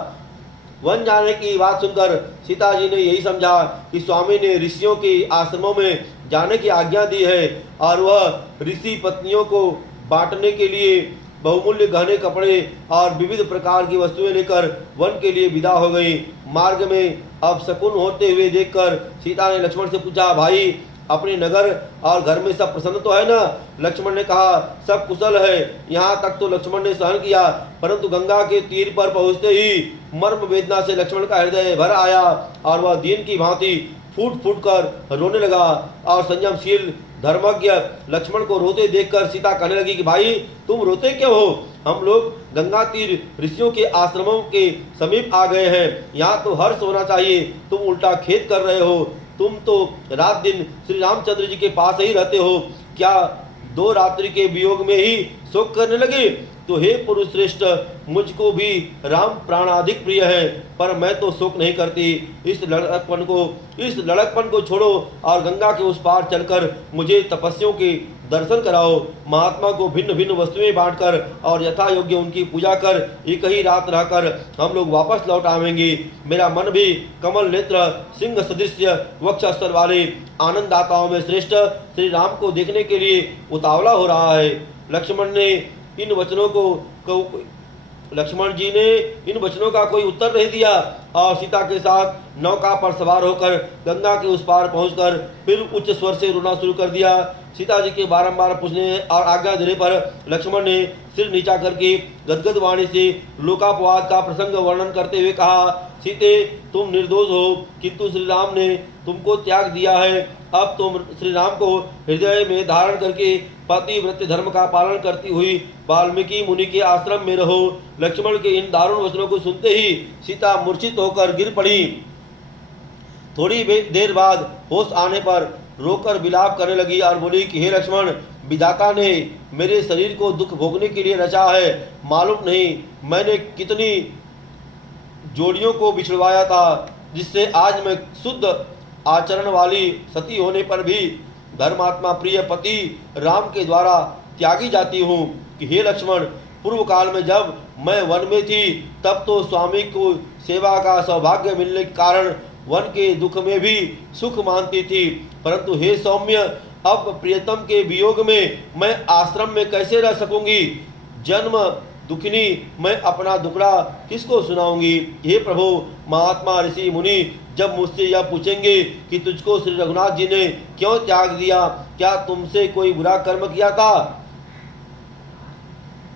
वन जाने की बात सुनकर सीता जी ने यही समझा कि स्वामी ने ऋषियों के आश्रमों में जाने की आज्ञा दी है और वह ऋषि पत्नियों को बांटने के लिए बहुमूल्य गहने, कपड़े और विविध प्रकार की वस्तुएं लेकर वन के लिए विदा हो गई। मार्ग में अब शकुन होते हुए देखकर सीता ने लक्ष्मण से पूछा, भाई, अपने नगर और घर में सब प्रसन्न तो है ना? लक्ष्मण ने कहा, सब कुशल है। यहाँ तक तो लक्ष्मण ने सहन किया, परंतु गंगा के तीर पर पहुँचते ही मर्म वेदना से लक्ष्मण का हृदय भर आया और वह दीन की भांति फूट फूट कर रोने लगा। और संयमशील धर्मज्ञ लक्ष्मण को रोते देखकर सीता कहने लगी कि भाई, तुम रोते क्यों हो? हम लोग गंगा तीर ऋषियों के आश्रमों के समीप आ गए हैं। यहाँ तो हर्ष होना चाहिए, तुम उल्टा खेद कर रहे हो। तुम तो रात दिन श्री रामचंद्र जी के पास ही रहते हो, क्या 2 रात्रि के वियोग में ही शोक करने लगे? तो हे पुरुष श्रेष्ठ, मुझको भी राम प्राणाधिक प्रिय है, पर मैं तो शोक नहीं करती। इस लड़कपन को छोड़ो और गंगा के उस पार चलकर मुझे तपस्वियों के दर्शन कराओ। महात्मा को भिन्न भिन्न वस्तुएं बांटकर और यथा योग्य उनकी पूजा कर एक ही रात रहकर हम लोग वापस लौट आवेंगे। मेरा मन भी कमल नेत्र सिंह सदृश्य वक्ष स्तर वाले आनंददाताओं में श्रेष्ठ श्री राम को देखने के लिए उतावला हो रहा है। लक्ष्मण जी ने इन वचनों का कोई उत्तर नहीं दिया और सीता के साथ नौका पर सवार होकर गंगा के उस पार पहुंचकर फिर उच्च स्वर से रोना शुरू कर दिया। सीता जी के बारंबार पूछने और आज्ञा देने पर लक्ष्मण ने सिर नीचा करके गदगद वाणी से लोकापवाद का प्रसंग वर्णन करते हुए कहा, सीते, तुम निर्दोष हो, किंतु श्री राम ने तुमको त्याग दिया है। अब तुम श्री राम को हृदय में धारण करके पतिव्रत धर्म का पालन करती हुई वाल्मीकि मुनि के आश्रम में रहो। लक्ष्मण के इन दारुण वचनों को सुनते ही सीता मूर्छित होकर गिर पड़ी। थोड़ी देर बाद होश आने पर रोकर विलाप करने लगी और बोली कि हे लक्ष्मण, विधाता ने मेरे शरीर को दुख भोगने के लिए रचा है। मालूम नहीं मैंने कितनी जोड़ियों को बिछड़वाया था, जिससे आज मैं शुद्ध आचरण वाली सती होने पर भी धर्मात्मा प्रिय पति राम के द्वारा त्यागी जाती हूँ। कि हे लक्ष्मण, पूर्व काल में जब मैं वन में थी तब तो स्वामी को सेवा का सौभाग्य मिलने के कारण वन के दुख में भी सुख मानती थी, परंतु हे सौम्य, अब प्रियतम के वियोग में मैं आश्रम में कैसे रह सकूंगी? जन्म दुखिनी मैं अपना दुखड़ा किसको सुनाऊंगी? हे प्रभु, महात्मा ऋषि मुनि जब मुझसे यह पूछेंगे कि तुझको श्री रघुनाथ जी ने क्यों त्याग दिया, क्या तुमसे कोई बुरा कर्म किया था,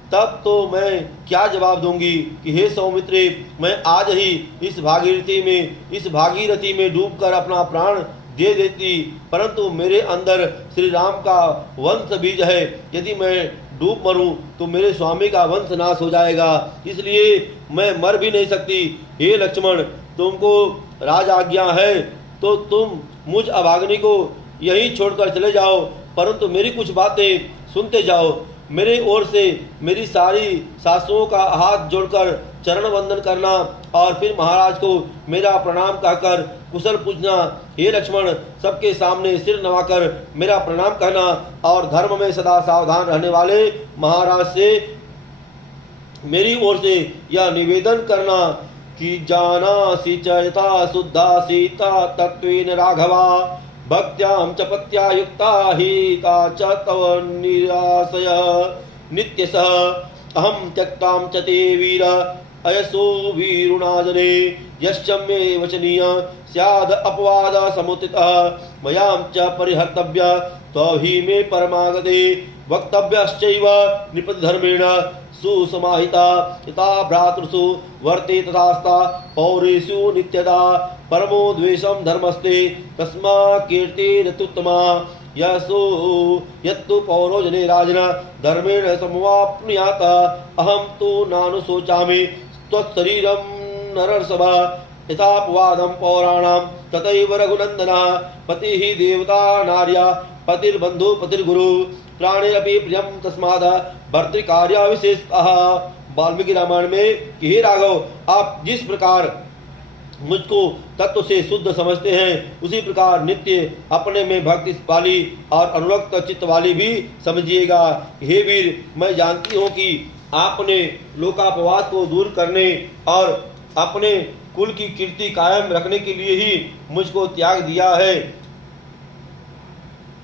तब तो मैं क्या जवाब दूंगी कि हे सौमित्रे, मैं आज ही इस भागीरथी में डूबकर अपना प्राण दे देती, परंतु मेरे अंदर श्री राम का वंश बीज है। यदि मैं डूब मरूं तो मेरे स्वामी का वंश नाश हो जाएगा, इसलिए मैं मर भी नहीं सकती। हे लक्ष्मण, तुमको राज आज्ञा है तो तुम मुझ अभागिनी को यहीं छोड़कर चले जाओ, परंतु मेरी कुछ बातें सुनते जाओ। मेरे ओर से मेरी सारी सासुओं का हाथ जोड़कर चरण वंदन करना और फिर महाराज को मेरा प्रणाम कहकर कुशल पूछना। हे लक्ष्मण, सबके सामने सिर नवाकर मेरा प्रणाम कहना और धर्म में सदा सावधान रहने वाले महाराज से मेरी ओर से यह निवेदन करना कि जानासि च यथा शुद्धा सीता तत्वेन राघवा, भक्त्यां च पत्या युक्ता हि का च तव निराशय नित्यशः, अहं त्यक्तां च ते वीर अयसो वीरुणाजने, यश्च मे वचनीय स्याद अपवाद समुत्थितः, मयां च परिहर्तव्य तव हि मे परमागते, वक्तव्यश्चैव नृपतिधर्मेण सुसमाहिता, यथा भ्रातृषु वर्ते तथास्ता पौरेषु नित्यदा, परमो द्वेषं धर्मस्ते तस्मा कीर्तिरत्युत्तमा, यशो यत्तु पौरो जने राजन धर्मेण समवाप्नुयात्, अहं तु नानुशोचामि त्वत्शरीरं नरसभा, यथापवादं पौराणां तथैव रघुनन्दनः, पतिः देवता नार्या पतिर्बन्धु पतिर्गुरु, प्राणेरपि प्रियं तस्माद् भर्तृकार्य विशेषतः। वाल्मीकि रामायण में कि हे राघव, आप जिस प्रकार मुझको तत्व से शुद्ध समझते हैं उसी प्रकार नित्य अपने में भक्ति वाली और अनुरक्त चित्त वाली भी समझिएगा। हे वीर, मैं जानती हूँ कि आपने लोकापवाद को दूर करने और अपने कुल की कीर्ति कायम रखने के लिए ही मुझको त्याग दिया है,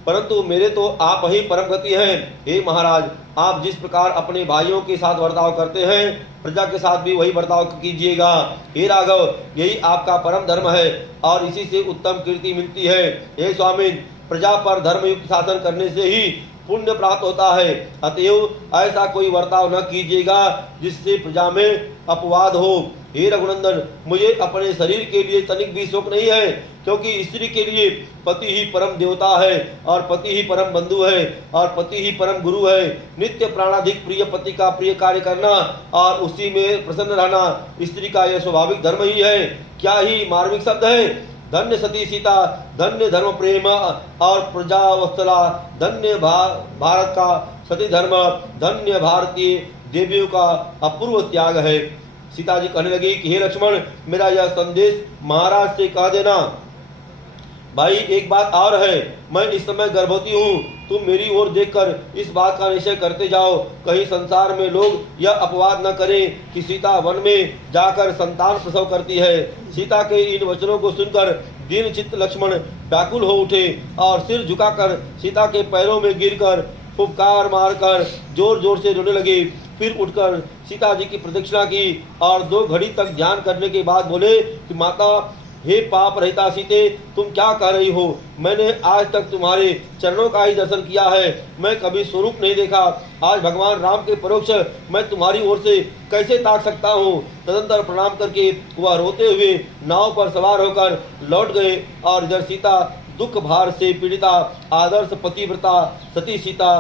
परंतु मेरे तो आप ही परम गति हैं। हे महाराज, आप जिस प्रकार अपने भाइयों के साथ बर्ताव करते हैं प्रजा के साथ भी वही बर्ताव कीजिएगा। हे राघव, यही आपका परम धर्म है और इसी से उत्तम कीर्ति मिलती है। हे स्वामी, प्रजा पर धर्मयुक्त शासन करने से ही पुण्य प्राप्त होता है, अतएव ऐसा कोई बर्ताव न कीजिएगा जिससे प्रजा में अपवाद हो। हे रघुनंदन, मुझे अपने शरीर के लिए तनिक भी शोक नहीं है, क्योंकि स्त्री के लिए पति ही परम देवता है और पति ही परम बंधु है और पति ही परम गुरु है। नित्य प्राणाधिक प्रिय पति का प्रिय कार्य करना और उसी में प्रसन्न रहना स्त्री का यह स्वाभाविक धर्म ही है। क्या ही मार्मिक शब्द है। धन्य सती सीता, धन्य धर्म प्रेम और प्रजावत्सला, धन्य भारत का सती धर्म, धन्य भारतीय देवियों का अपूर्व त्याग है। सीता जी कहने लगी कि हे लक्ष्मण, मेरा यह संदेश महाराज से कह देना। भाई, एक बात और है, मैं इस समय गर्भवती हूँ, तुम मेरी ओर देखकर इस बात का निश्चय करते जाओ, कहीं संसार में लोग यह अपवाद न करें कि सीता वन में जाकर संतान प्रसव करती है। सीता के इन वचनों को सुनकर दीन चित्त लक्ष्मण व्याकुल हो उठे और सिर झुकाकर सीता के पैरों में गिरकर फुफकार मारकर जोर जोर से रोने लगे। फिर उठकर सीता जी की प्रदक्षिणा की और 2 घड़ी तक ध्यान करने के बाद बोले कि माता, हे पाप रहिता सीते, तुम क्या कह रही हो? मैंने आज तक तुम्हारे चरणों का ही दर्शन किया है, मैं कभी स्वरूप नहीं देखा। आज भगवान राम के परोक्ष मैं तुम्हारी ओर से कैसे ताक सकता हूँ? तदंतर प्रणाम करके वह रोते हुए नाव पर सवार होकर लौट गए और इधर सीता दुख भार से पीड़िता आदर्श पतिव्रता सती सीता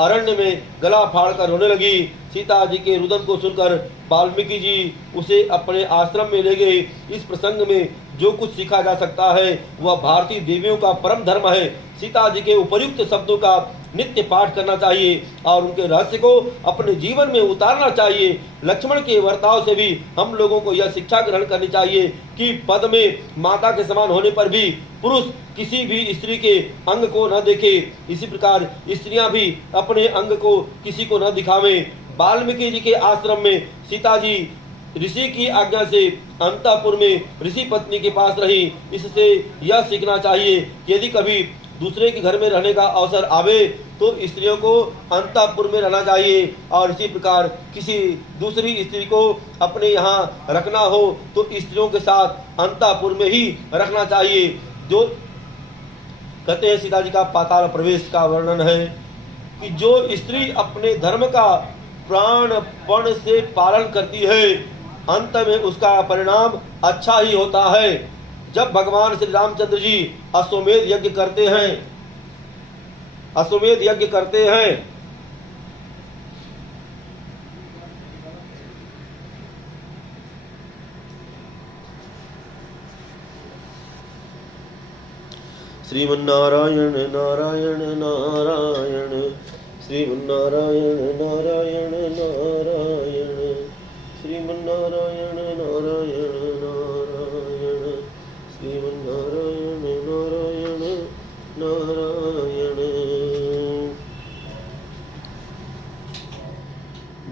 अरण्य में गला फाड़कर रोने लगी। सीता जी के रुदन को सुनकर वाल्मीकि जी उसे अपने आश्रम में ले गए। इस प्रसंग में जो कुछ सीखा जा सकता है वह भारतीय देवियों का परम धर्म है। सीता जी के उपयुक्त शब्दों का नित्य पाठ करना चाहिए और उनके रहस्य को अपने जीवन में उतारना चाहिए। लक्ष्मण के वर्ताव से भी हम लोगों को यह शिक्षा ग्रहण करनी चाहिए कि पद में माता के समान होने पर भी पुरुष किसी भी स्त्री के अंग को न देखे, इसी प्रकार स्त्रियां भी अपने अंग को किसी को न दिखावें। वाल्मीकि जी के आश्रम में सीता जी ऋषि की आज्ञा से अंतःपुर में ऋषि पत्नी के पास रही। इससे यह सीखना चाहिए कि यदि कभी दूसरे के घर में रहने का अवसर आवे तो स्त्रियों को अंतःपुर में रहना चाहिए, और इसी प्रकार किसी दूसरी स्त्री को अपने यहाँ रखना हो तो स्त्रियों के साथ अंतःपुर में ही रखना चाहिए। जो कहते हैं सीता जी का पाताल प्रवेश का वर्णन है कि जो स्त्री अपने धर्म का प्राणपण से पालन करती है अंत में उसका परिणाम अच्छा ही होता है। जब भगवान श्री रामचंद्र जी अश्वमेध यज्ञ करते हैं श्रीमन्नारायण नारायण नारायण, श्रीमन्नारायण नारायण नारायण, श्रीमन्नारायण नारायण नारायण, श्रीमन्नारायण नारायण नारायण।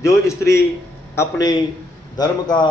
जो स्त्री अपने धर्म का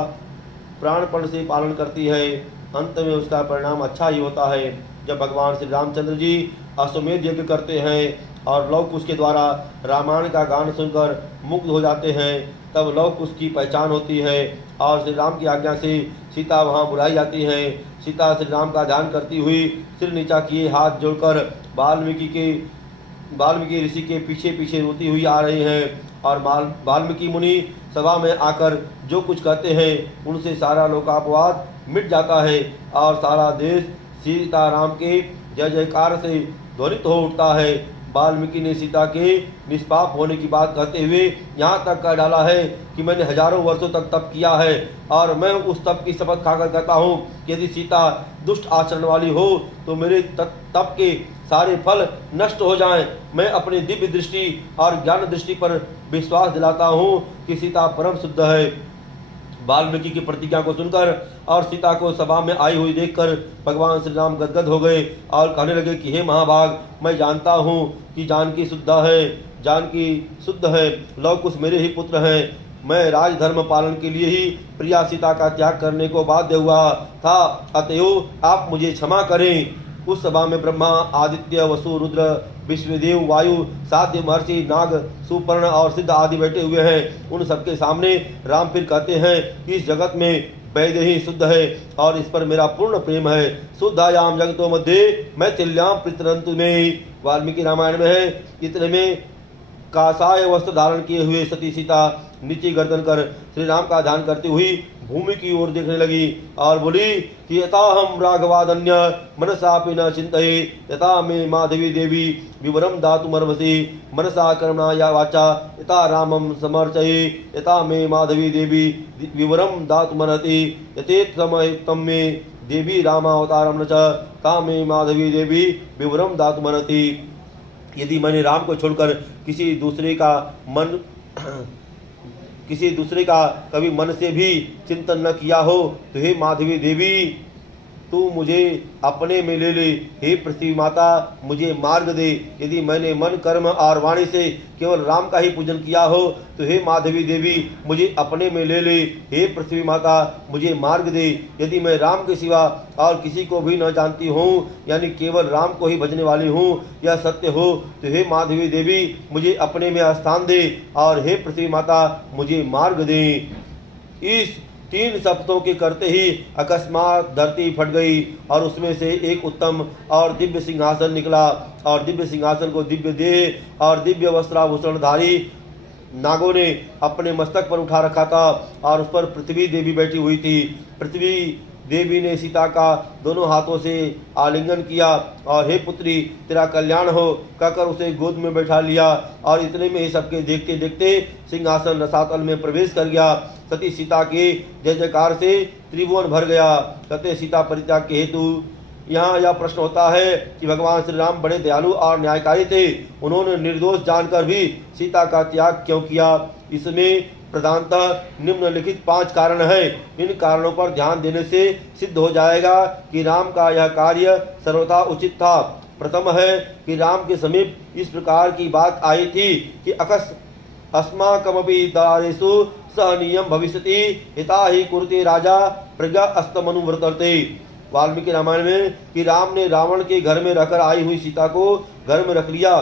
प्राणपण से पालन करती है अंत में उसका परिणाम अच्छा ही होता है। जब भगवान श्री रामचंद्र जी अश्वमेध यज्ञ करते हैं और लव कुश के द्वारा रामायण का गान सुनकर मुग्ध हो जाते हैं तब लव कुश की पहचान होती है और श्री राम की आज्ञा से सीता वहां बुलाई जाती है। सीता श्री राम का ध्यान करती हुई सिर नीचा किए हाथ जोड़कर वाल्मीकि ऋषि के पीछे पीछे रोती हुई आ रही हैं और वाल्मीकि मुनि सभा में आकर जो कुछ कहते हैं उनसे सारा लोकापवाद मिट जाता है और सारा देश सीताराम के जय जयकार से ध्वनित हो उठता है। वाल्मीकि ने सीता के निष्पाप होने की बात कहते हुए यहाँ तक कह डाला है कि मैंने हजारों वर्षों तक तप किया है और मैं उस तप की शपथ खाकर कहता हूँ कि यदि सीता दुष्ट आचरण वाली हो तो मेरे तप के सारे फल नष्ट हो जाएं। मैं अपनी दिव्य दृष्टि और ज्ञान दृष्टि पर विश्वास दिलाता हूँ कि सीता परम शुद्ध है। वाल्मीकि की प्रतिज्ञा को सुनकर और सीता को सभा में आई हुई देखकर भगवान श्री राम गदगद हो गए और कहने लगे कि हे महाभाग, मैं जानता हूँ कि जानकी शुद्ध है, लव कुश मेरे ही पुत्र हैं। मैं राजधर्म पालन के लिए ही प्रिया सीता का त्याग करने को बाध्य हुआ था, अतएव आप मुझे क्षमा करें। उस सभा में ब्रह्मा, आदित्य, वसु, रुद्र, विश्वदेव, वायु, साध्य, महर्षि, नाग, सुपर्ण और सिद्ध आदि बैठे हुए हैं। उन सबके सामने राम फिर कहते हैं कि इस जगत में वैद्य ही शुद्ध है और इस पर मेरा पूर्ण प्रेम है। शुद्धायाम जगतो मध्य मैथिल्याम प्रीतरंतु में, वाल्मीकि रामायण में है। इतने में कासाय वस्त्र धारण किए हुए सती सीता नीचे गर्दन कर श्री राम का ध्यान करती हुई भूमि की ओर देखने लगी और बोली कि यथा हम राघवादन्य मनसापि न चिंतये यथा मे माधवी देवी विवरम दातुमर्हसि मनसा कर्मणा या वाचा यथा रामम समर्चये यथा मे माधवी देवी विवरम दातुमर्हति यथेत समयुक्तम मे देवी रामावतारम न च ता मे माधवी देवी विवरम दातुमर्हति। यदि मैंने राम को छोड़कर किसी दूसरे का कभी मन से भी चिंतन न किया हो तो हे माधवी देवी तू मुझे अपने में ले ले। हे पृथ्वी माता मुझे मार्ग दे। यदि मैंने मन कर्म और वाणी से केवल राम का ही पूजन किया हो तो हे माधवी देवी मुझे अपने में ले ले। हे पृथ्वी माता मुझे मार्ग दे। यदि मैं राम के सिवा और किसी को भी न जानती हूँ यानी केवल राम को ही भजने वाली हूँ यह सत्य हो तो हे माधवी देवी मुझे अपने में स्थान दे और हे पृथ्वी माता मुझे मार्ग दे। इस 3 शब्दों के करते ही अकस्मात धरती फट गई और उसमें से एक उत्तम और दिव्य सिंहासन निकला और दिव्य सिंहासन को दिव्य देह और दिव्य वस्त्राभूषणधारी नागों ने अपने मस्तक पर उठा रखा था और उस पर पृथ्वी देवी बैठी हुई थी। पृथ्वी देवी ने सीता का दोनों हाथों से आलिंगन किया और हे पुत्री तेरा कल्याण हो कहकर उसे गोद में बैठा लिया और इतने में ही सबके देखते देखते सिंहासन रसातल में प्रवेश कर गया। सती सीता के जय जयकार से त्रिभुवन भर गया। कहते सीता परित्याग के हेतु यहाँ यह प्रश्न होता है कि भगवान श्री राम बड़े दयालु और न्यायकारी थे, उन्होंने निर्दोष जानकर भी सीता का त्याग क्यों किया। इसमें प्रधानतः निम्नलिखित 5 कारण है। इन कारणों पर ध्यान देने से सिद्ध हो जाएगा कि राम का यह कार्य सर्वथा उचित था। प्रथम है कि राम के समीप इस प्रकार की बात आई थी कि अस्माकमपि दारेषु सहनीयम भविष्यति हिता ही कुरुते राजा प्रज्ञा अस्तमनुवर्तते। वाल्मीकि रामायण में कि राम ने रावण के घर में रहकर आई हुई सीता को घर में रख लिया,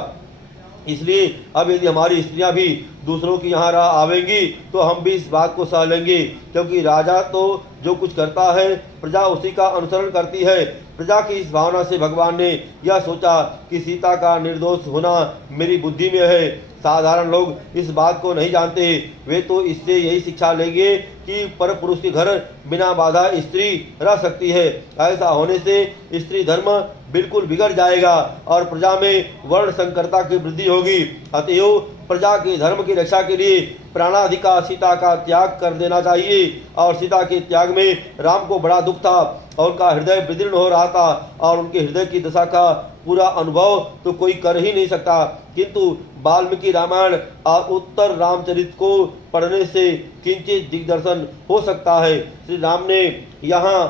इसलिए अब यदि हमारी स्त्रियां भी दूसरों की यहाँ रह आवेंगी तो हम भी इस बात को सह लेंगे, क्योंकि राजा तो जो कुछ करता है प्रजा उसी का अनुसरण करती है। प्रजा की इस भावना से भगवान ने यह सोचा कि सीता का निर्दोष होना मेरी बुद्धि में है। साधारण लोग इस बात को नहीं जानते, वे तो इससे यही शिक्षा लेंगे कि पर पुरुष के घर बिना बाधा स्त्री रह सकती है। ऐसा होने से स्त्री धर्म बिल्कुल बिगड़ जाएगा और प्रजा में वर्ण संकरता की वृद्धि होगी। अतएव प्रजा के धर्म की रक्षा के लिए प्राणाधिका सीता का त्याग कर देना चाहिए। और सीता के त्याग में राम को बड़ा दुख था और उनका हृदय विदीर्ण हो रहा था और उनके हृदय की दशा का पूरा अनुभव तो कोई कर ही नहीं सकता। किंतु वाल्मीकि रामायण और उत्तर रामचरित को पढ़ने से किंचित दिग्दर्शन हो सकता है। श्री राम ने यहाँ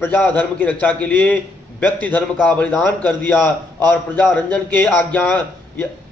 प्रजा धर्म की रक्षा के लिए व्यक्ति धर्म का बलिदान कर दिया और प्रजा रंजन के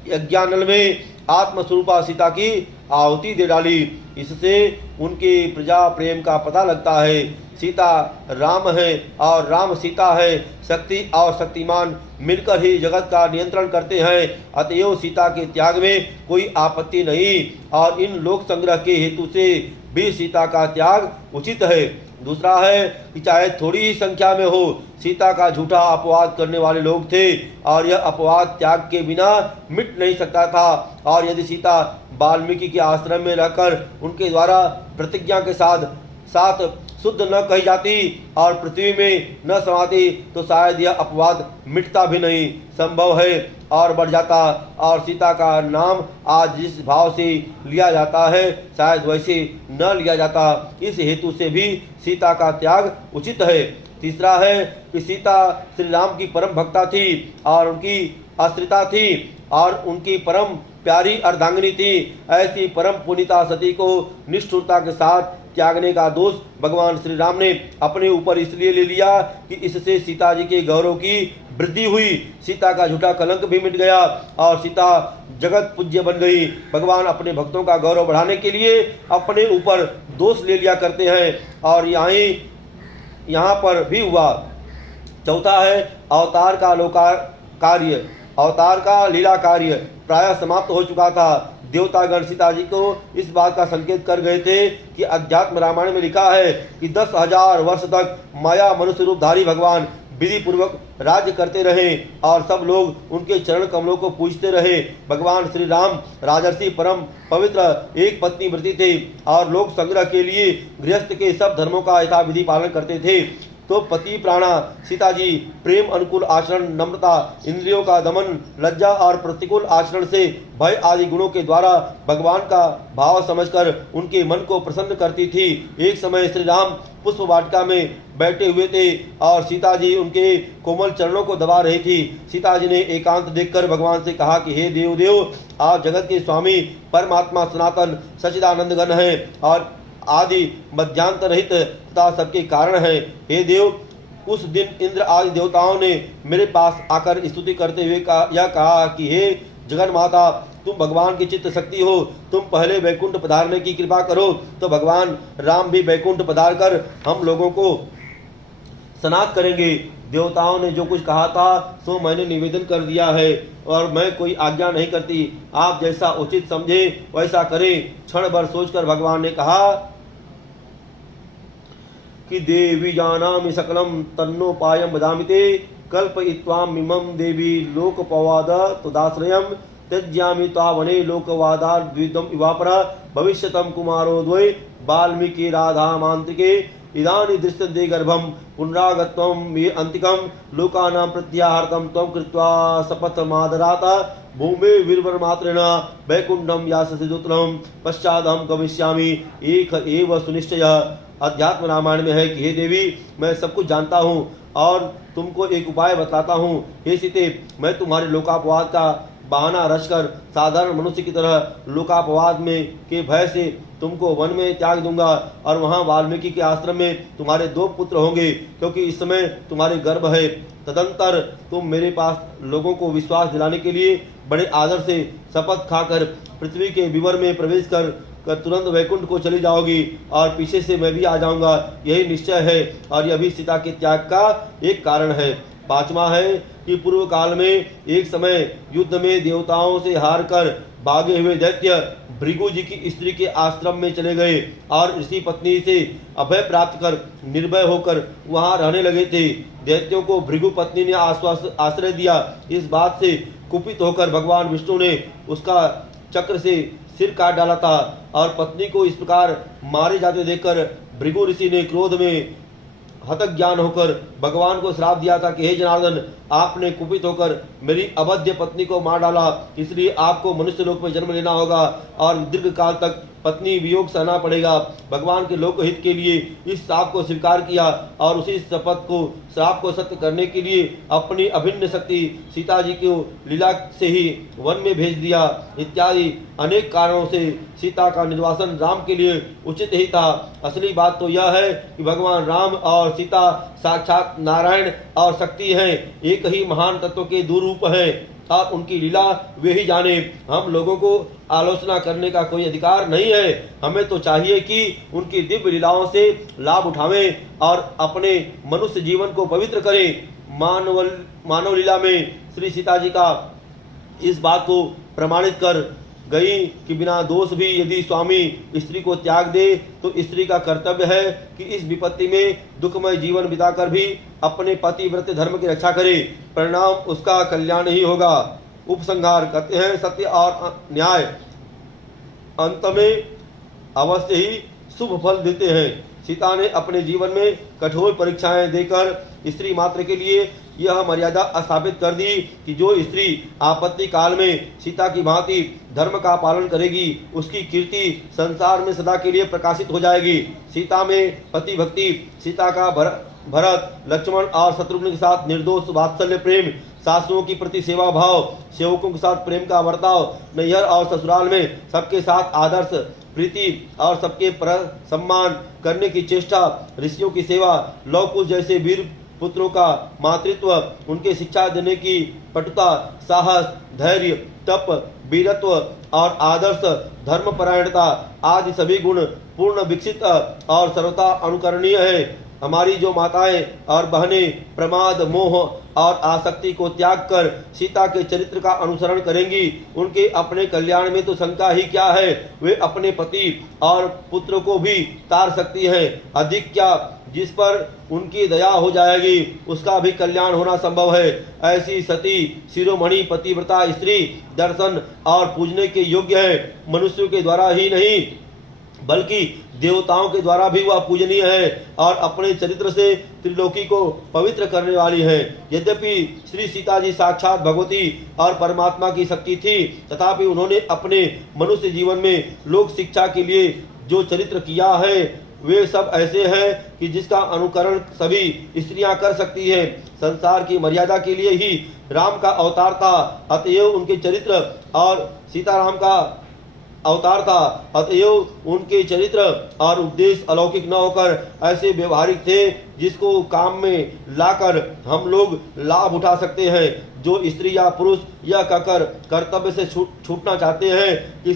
यज्ञानल में आत्मस्वरूपा सीता की आहुति दे डाली। इससे उनके प्रजा प्रेम का पता लगता है। सीता राम है और राम सीता है। शक्ति और शक्तिमान मिलकर ही जगत का नियंत्रण करते हैं। अतएव सीता के त्याग में कोई आपत्ति नहीं और इन लोक संग्रह के हेतु से भी सीता का त्याग उचित है। दूसरा है कि चाहे थोड़ी ही संख्या में हो, सीता का झूठा अपवाद करने वाले लोग थे और यह अपवाद त्याग के बिना मिट नहीं सकता था। और यदि सीता वाल्मीकि के आश्रम में रहकर उनके द्वारा प्रतिज्ञा के साथ शुद्ध न कही जाती और पृथ्वी में न समाती तो शायद यह अपवाद मिटता भी नहीं, संभव है और बढ़ जाता। और सीता का नाम आज जिस भाव से लिया जाता है शायद वैसे न लिया जाता। इस हेतु से भी सीता का त्याग उचित है। तीसरा है कि सीता श्री राम की परम भक्ता थी और उनकी आश्रिता थी और उनकी परम प्यारी अर्धांगिनी थी। ऐसी परम पुनीता सती को निष्ठुरता के साथ त्यागने का दोष भगवान श्री राम ने अपने ऊपर इसलिए ले लिया कि इससे सीता जी के गौरव की वृद्धि हुई। सीता का झूठा कलंक भी मिट गया और सीता जगत पूज्य बन गई। भगवान अपने भक्तों का गौरव बढ़ाने के लिए अपने ऊपर दोष ले लिया करते हैं और यहाँ पर भी हुआ। चौथा है अवतार का लीला कार्य प्रायः समाप्त हो चुका था। देवतागण सीता जी को इस बात का संकेत कर गए थे कि अध्यात्म रामायण में लिखा है कि 10,000 वर्ष तक माया मनुष्य रूपधारी भगवान विधि पूर्वक राज्य करते रहे और सब लोग उनके चरण कमलों को पूजते रहे। भगवान श्री राम राजर्षि परम पवित्र एक पत्नी व्रती थे और लोक संग्रह के लिए गृहस्थ के सब धर्मों का यथाविधि पालन करते थे। तो पति प्राणा सीता जी प्रेम अनुकूल आचरण, नम्रता, इंद्रियों का दमन, लज्जा और प्रतिकूल आचरण से भय आदि गुणों के द्वारा भगवान का भाव समझकर उनके मन को प्रसन्न करती थी। एक समय श्री राम पुष्प वाटिका में बैठे हुए थे और सीता जी उनके कोमल चरणों को दबा रही थी। सीता जी ने एकांत देखकर भगवान से कहा कि हे देव, आप जगत के स्वामी परमात्मा सनातन सच्चिदानंद घन हैं और आदि मध्यांतर रहित तथा सबके कारण है। हे देव, उस दिन इंद्र आदि देवताओं ने मेरे पास आकर स्तुति करते हुए यह कहा कि हे जगन माता, तुम भगवान की चित्त शक्ति हो, तुम पहले वैकुंठ पधारने की कृपा करो। तो भगवान राम भी वैकुंठ पधार कर हम लोगों को सनात करेंगे। देवताओं ने जो कुछ कहा था सो मैंने निवेदन कर दिया है और मैं कोई आज्ञा नहीं करती। आप जैसा उचित समझे वैसा करें। क्षण भर सोचकर भगवान ने कहा कि देवी जानामि सकलम तन्नोपायं वदामिते कल्पयित्वाम इमं देवी लोकपवाद तदाश्रयं त्यज्यामि तावने लोकवादाद्विदम इवापरा भविष्यतं कुमारो द्वै वाल्मीकि राधा मांत्रिके इदानी दृश्यते गर्भम पुनरागत्वं ये अंतिकं लोकानां प्रत्याहार्थं त्वं कृत्वा शपथमादराता भूमे वीरवरमात्रेण वैकुंठं यास्यसि दुत्तरं पश्चादहं गमिष्यामि एक एव सुनिश्चयः। अध्यात्म रामायण में है कि हे देवी, मैं सब कुछ जानता हूँ और तुमको एक उपाय बताता हूँ। हे सीते, मैं तुम्हारे लोकापवाद का बहाना रचकर साधारण मनुष्य की तरह लोकापवाद में के भय से तुमको वन में त्याग दूंगा और वहां वाल्मीकि के आश्रम में तुम्हारे 2 पुत्र होंगे, क्योंकि इस समय तुम्हारे गर्भ है। तदंतर तुम मेरे पास लोगों को विश्वास दिलाने के लिए बड़े आदर से शपथ खाकर पृथ्वी के विवर में प्रवेश कर तुरंत वैकुंठ को चली जाओगी और पीछे से मैं भी आ जाऊंगा। यही निश्चय है और यह भी सीता के त्याग का एक कारण है। 5वां है कि पूर्व काल में एक समय युद्ध में देवताओं से हार कर भागे हुए दैत्य भृगु जी की स्त्री के आश्रम में चले गए और ऋषि पत्नी से अभय प्राप्त कर निर्भय होकर वहां रहने लगे थे। दैत्यों को भृगु पत्नी ने आश्रय दिया। इस बात से कुपित होकर भगवान विष्णु ने उसका चक्र से सिर काट डाला था और पत्नी को इस प्रकार मारे जाते देखकर भृगु ऋषि ने क्रोध में हतक ज्ञान होकर भगवान को श्राप दिया था कि हे जनार्दन, आपने कुपित होकर मेरी अवध्य पत्नी को मार डाला, इसलिए आपको मनुष्य लोक में जन्म लेना होगा और दीर्घ काल तक पत्नी वियोग सहना पड़ेगा। भगवान के लोकहित के लिए इस श्राप को स्वीकार किया और उसी शपथ को श्राप को सत्य करने के लिए अपनी अभिन्न शक्ति सीता जी को लीला से ही वन में भेज दिया। इत्यादि अनेक कारणों से सीता का निर्वासन राम के लिए उचित ही था। असली बात तो यह है कि भगवान राम और सीता साक्षात नारायण और शक्ति हैं, एक ही महान तत्व के 2 रूप हैं और उनकी लीला वे ही जाने। हम लोगों को आलोचना करने का कोई अधिकार नहीं है। हमें तो चाहिए कि उनकी दिव्य लीलाओं से लाभ उठावें और अपने मनुष्य जीवन को पवित्र करें। मानव लीला में श्री सीता जी का इस बात को प्रमाणित कर गई कि बिना दोष भी यदि स्वामी स्त्री को त्याग दे तो स्त्री का कर्तव्य है कि इस विपत्ति में दुखमय जीवन बिताकर भी अपने पतिव्रत धर्म की रक्षा करे, परिणाम उसका कल्याण ही होगा। उपसंहार कहते हैं सत्य और न्याय अंत में अवश्य ही शुभ फल देते हैं। सीता ने अपने जीवन में कठोर परीक्षाएं देकर स्त्री मात्र के लिए यह मर्यादा स्थापित कर दी कि जो स्त्री आपत्ति काल में सीता की भांति धर्म का पालन करेगी उसकी कीर्ति संसार में सदा के लिए प्रकाशित हो जाएगी। सीता में पति भक्ति, सीता का भरत लक्ष्मण और शत्रुघ्न के साथ निर्दोष वात्सल्य प्रेम, सासुओं की प्रति सेवा भाव, सेवकों के साथ प्रेम का बर्ताव, नैहर और ससुराल में सबके साथ आदर्श प्रीति और सबके पर सम्मान करने की चेष्टा, ऋषियों की सेवा, लव कुश जैसे वीर पुत्रों का मातृत्व, उनके शिक्षा देने की पटुता, साहस, धैर्य, तप, वीरत्व और आदर्श धर्मपरायणता आदि सभी गुण पूर्ण विकसित और सर्वथा अनुकरणीय है। हमारी जो माताएं और बहनें प्रमाद, मोह और आसक्ति को त्याग कर सीता के चरित्र का अनुसरण करेंगी, उनके अपने कल्याण में तो शंका ही क्या है, वे अपने पति और पुत्र को भी तार सकती हैं। अधिक क्या, जिस पर उनकी दया हो जाएगी उसका भी कल्याण होना संभव है। ऐसी सती शिरोमणि पतिव्रता स्त्री दर्शन और पूजने के योग्य है। मनुष्यों के द्वारा ही नहीं बल्कि देवताओं के द्वारा भी वह पूजनीय है और अपने चरित्र से त्रिलोकी को पवित्र करने वाली है। यद्यपि श्री सीता जी साक्षात भगवती और परमात्मा की शक्ति थी, तथापि उन्होंने अपने मनुष्य जीवन में लोक शिक्षा के लिए जो चरित्र किया है वे सब ऐसे हैं कि जिसका अनुकरण सभी स्त्रियां कर सकती हैं। संसार की मर्यादा के लिए ही राम का अवतार था, अतएव उनके चरित्र और सीताराम का अवतार था, अतएव उनके चरित्र और उपदेश अलौकिक न होकर ऐसे व्यवहारिक थे जिसको काम में लाकर हम लोग लाभ उठा सकते हैं। जो स्त्री या पुरुष यह कहकर कर्तव्य से छूटना चाहते हैं कि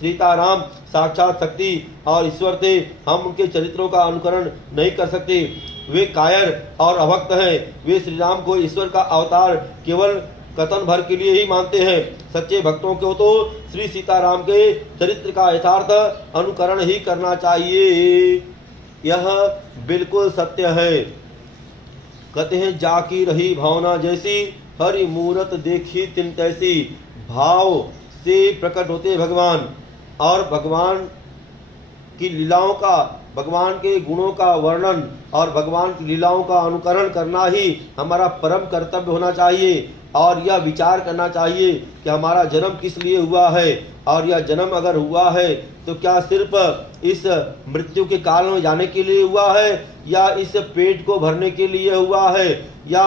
सीताराम साक्षात शक्ति और ईश्वर थे, हम उनके चरित्रों का अनुकरण नहीं कर सकते, वे कायर और अभक्त हैं। वे श्री राम को ईश्वर का अवतार केवल कथन भर के लिए ही मानते हैं। सच्चे भक्तों को तो श्री सीताराम के चरित्र का यथार्थ अनुकरण ही करना चाहिए। यह बिल्कुल सत्य है। कहते हैं जाकी रही भावना जैसी, हरि मूरत देखी तिन तैसी। भाव से प्रकट होते भगवान और भगवान की लीलाओं का, भगवान के गुणों का वर्णन और भगवान की लीलाओं का अनुकरण करना ही हमारा परम कर्तव्य होना चाहिए। और यह विचार करना चाहिए कि हमारा जन्म किस लिए हुआ है, और यह जन्म अगर हुआ है तो क्या सिर्फ इस मृत्यु के काल में जाने के लिए हुआ है, या इस पेट को भरने के लिए हुआ है, या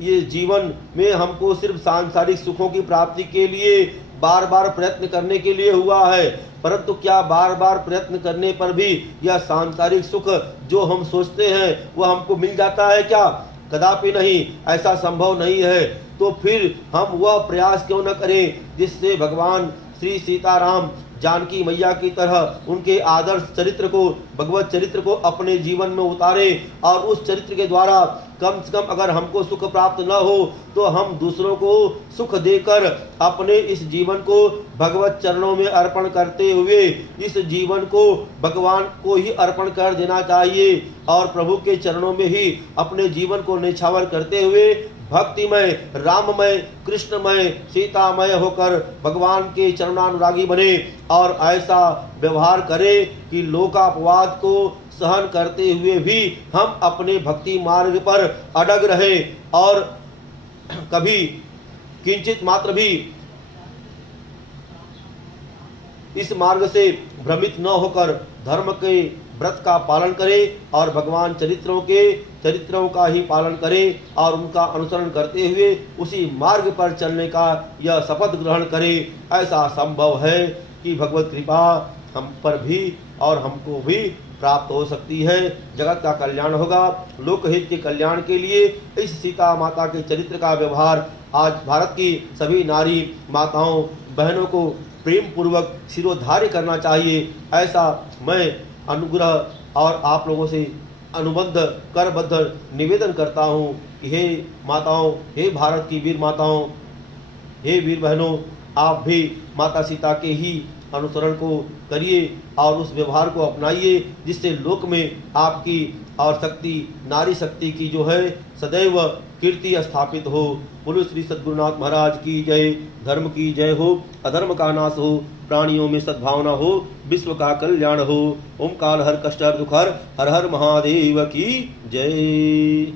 ये जीवन में हमको सिर्फ सांसारिक सुखों की प्राप्ति के लिए बार बार प्रयत्न करने के लिए हुआ है, परंतु क्या बार बार प्रयत्न करने पर भी यह सांसारिक सुख जो हम सोचते हैं वह हमको मिल जाता है क्या? कदापि नहीं, ऐसा संभव नहीं है। तो फिर हम वह प्रयास क्यों न करें जिससे भगवान श्री सीताराम जानकी मैया की तरह उनके आदर्श चरित्र को, भगवत चरित्र को अपने जीवन में उतारे, और उस चरित्र के द्वारा कम से कम अगर हमको सुख प्राप्त न हो तो हम दूसरों को सुख देकर अपने इस जीवन को भगवत चरणों में अर्पण करते हुए इस जीवन को भगवान को ही अर्पण कर देना चाहिए, और प्रभु के चरणों में ही अपने जीवन को निछावर करते हुए भक्तिमय, राममय, कृष्णमय, सीतामय होकर भगवान के चरणानुरागी बने, और ऐसा व्यवहार करे कि लोकापवाद को सहन करते हुए भी हम अपने भक्ति मार्ग पर अडग रहे, और कभी किंचित मात्र भी इस मार्ग से भ्रमित न होकर धर्म के व्रत का पालन करें और भगवान चरित्रों का ही पालन करें, और उनका अनुसरण करते हुए उसी मार्ग पर चलने का यह शपथ ग्रहण करें। ऐसा संभव है कि भगवत कृपा हम पर भी और हमको भी प्राप्त हो सकती है। जगत का कल्याण होगा। लोकहित के कल्याण के लिए इस सीता माता के चरित्र का व्यवहार आज भारत की सभी नारी माताओं बहनों को प्रेम पूर्वक शिरोधार्य करना चाहिए। ऐसा मैं अनुग्रह और आप लोगों से अनुबंध करबद्ध निवेदन करता हूँ कि हे माताओं, हे भारत की वीर माताओं, हे वीर बहनों, आप भी माता सीता के ही अनुसरण को करिए और उस व्यवहार को अपनाइए जिससे लोक में आपकी और शक्ति, नारी शक्ति की जो है सदैव कीर्ति स्थापित हो। बोलो श्री सद्गुरुनाथ महाराज की जय। धर्म की जय हो, अधर्म का नाश हो, प्राणियों में सद्भावना हो, विश्व का कल्याण हो। ओम काल हर कष्ट हर दुख हर, हर हर महादेव की जय।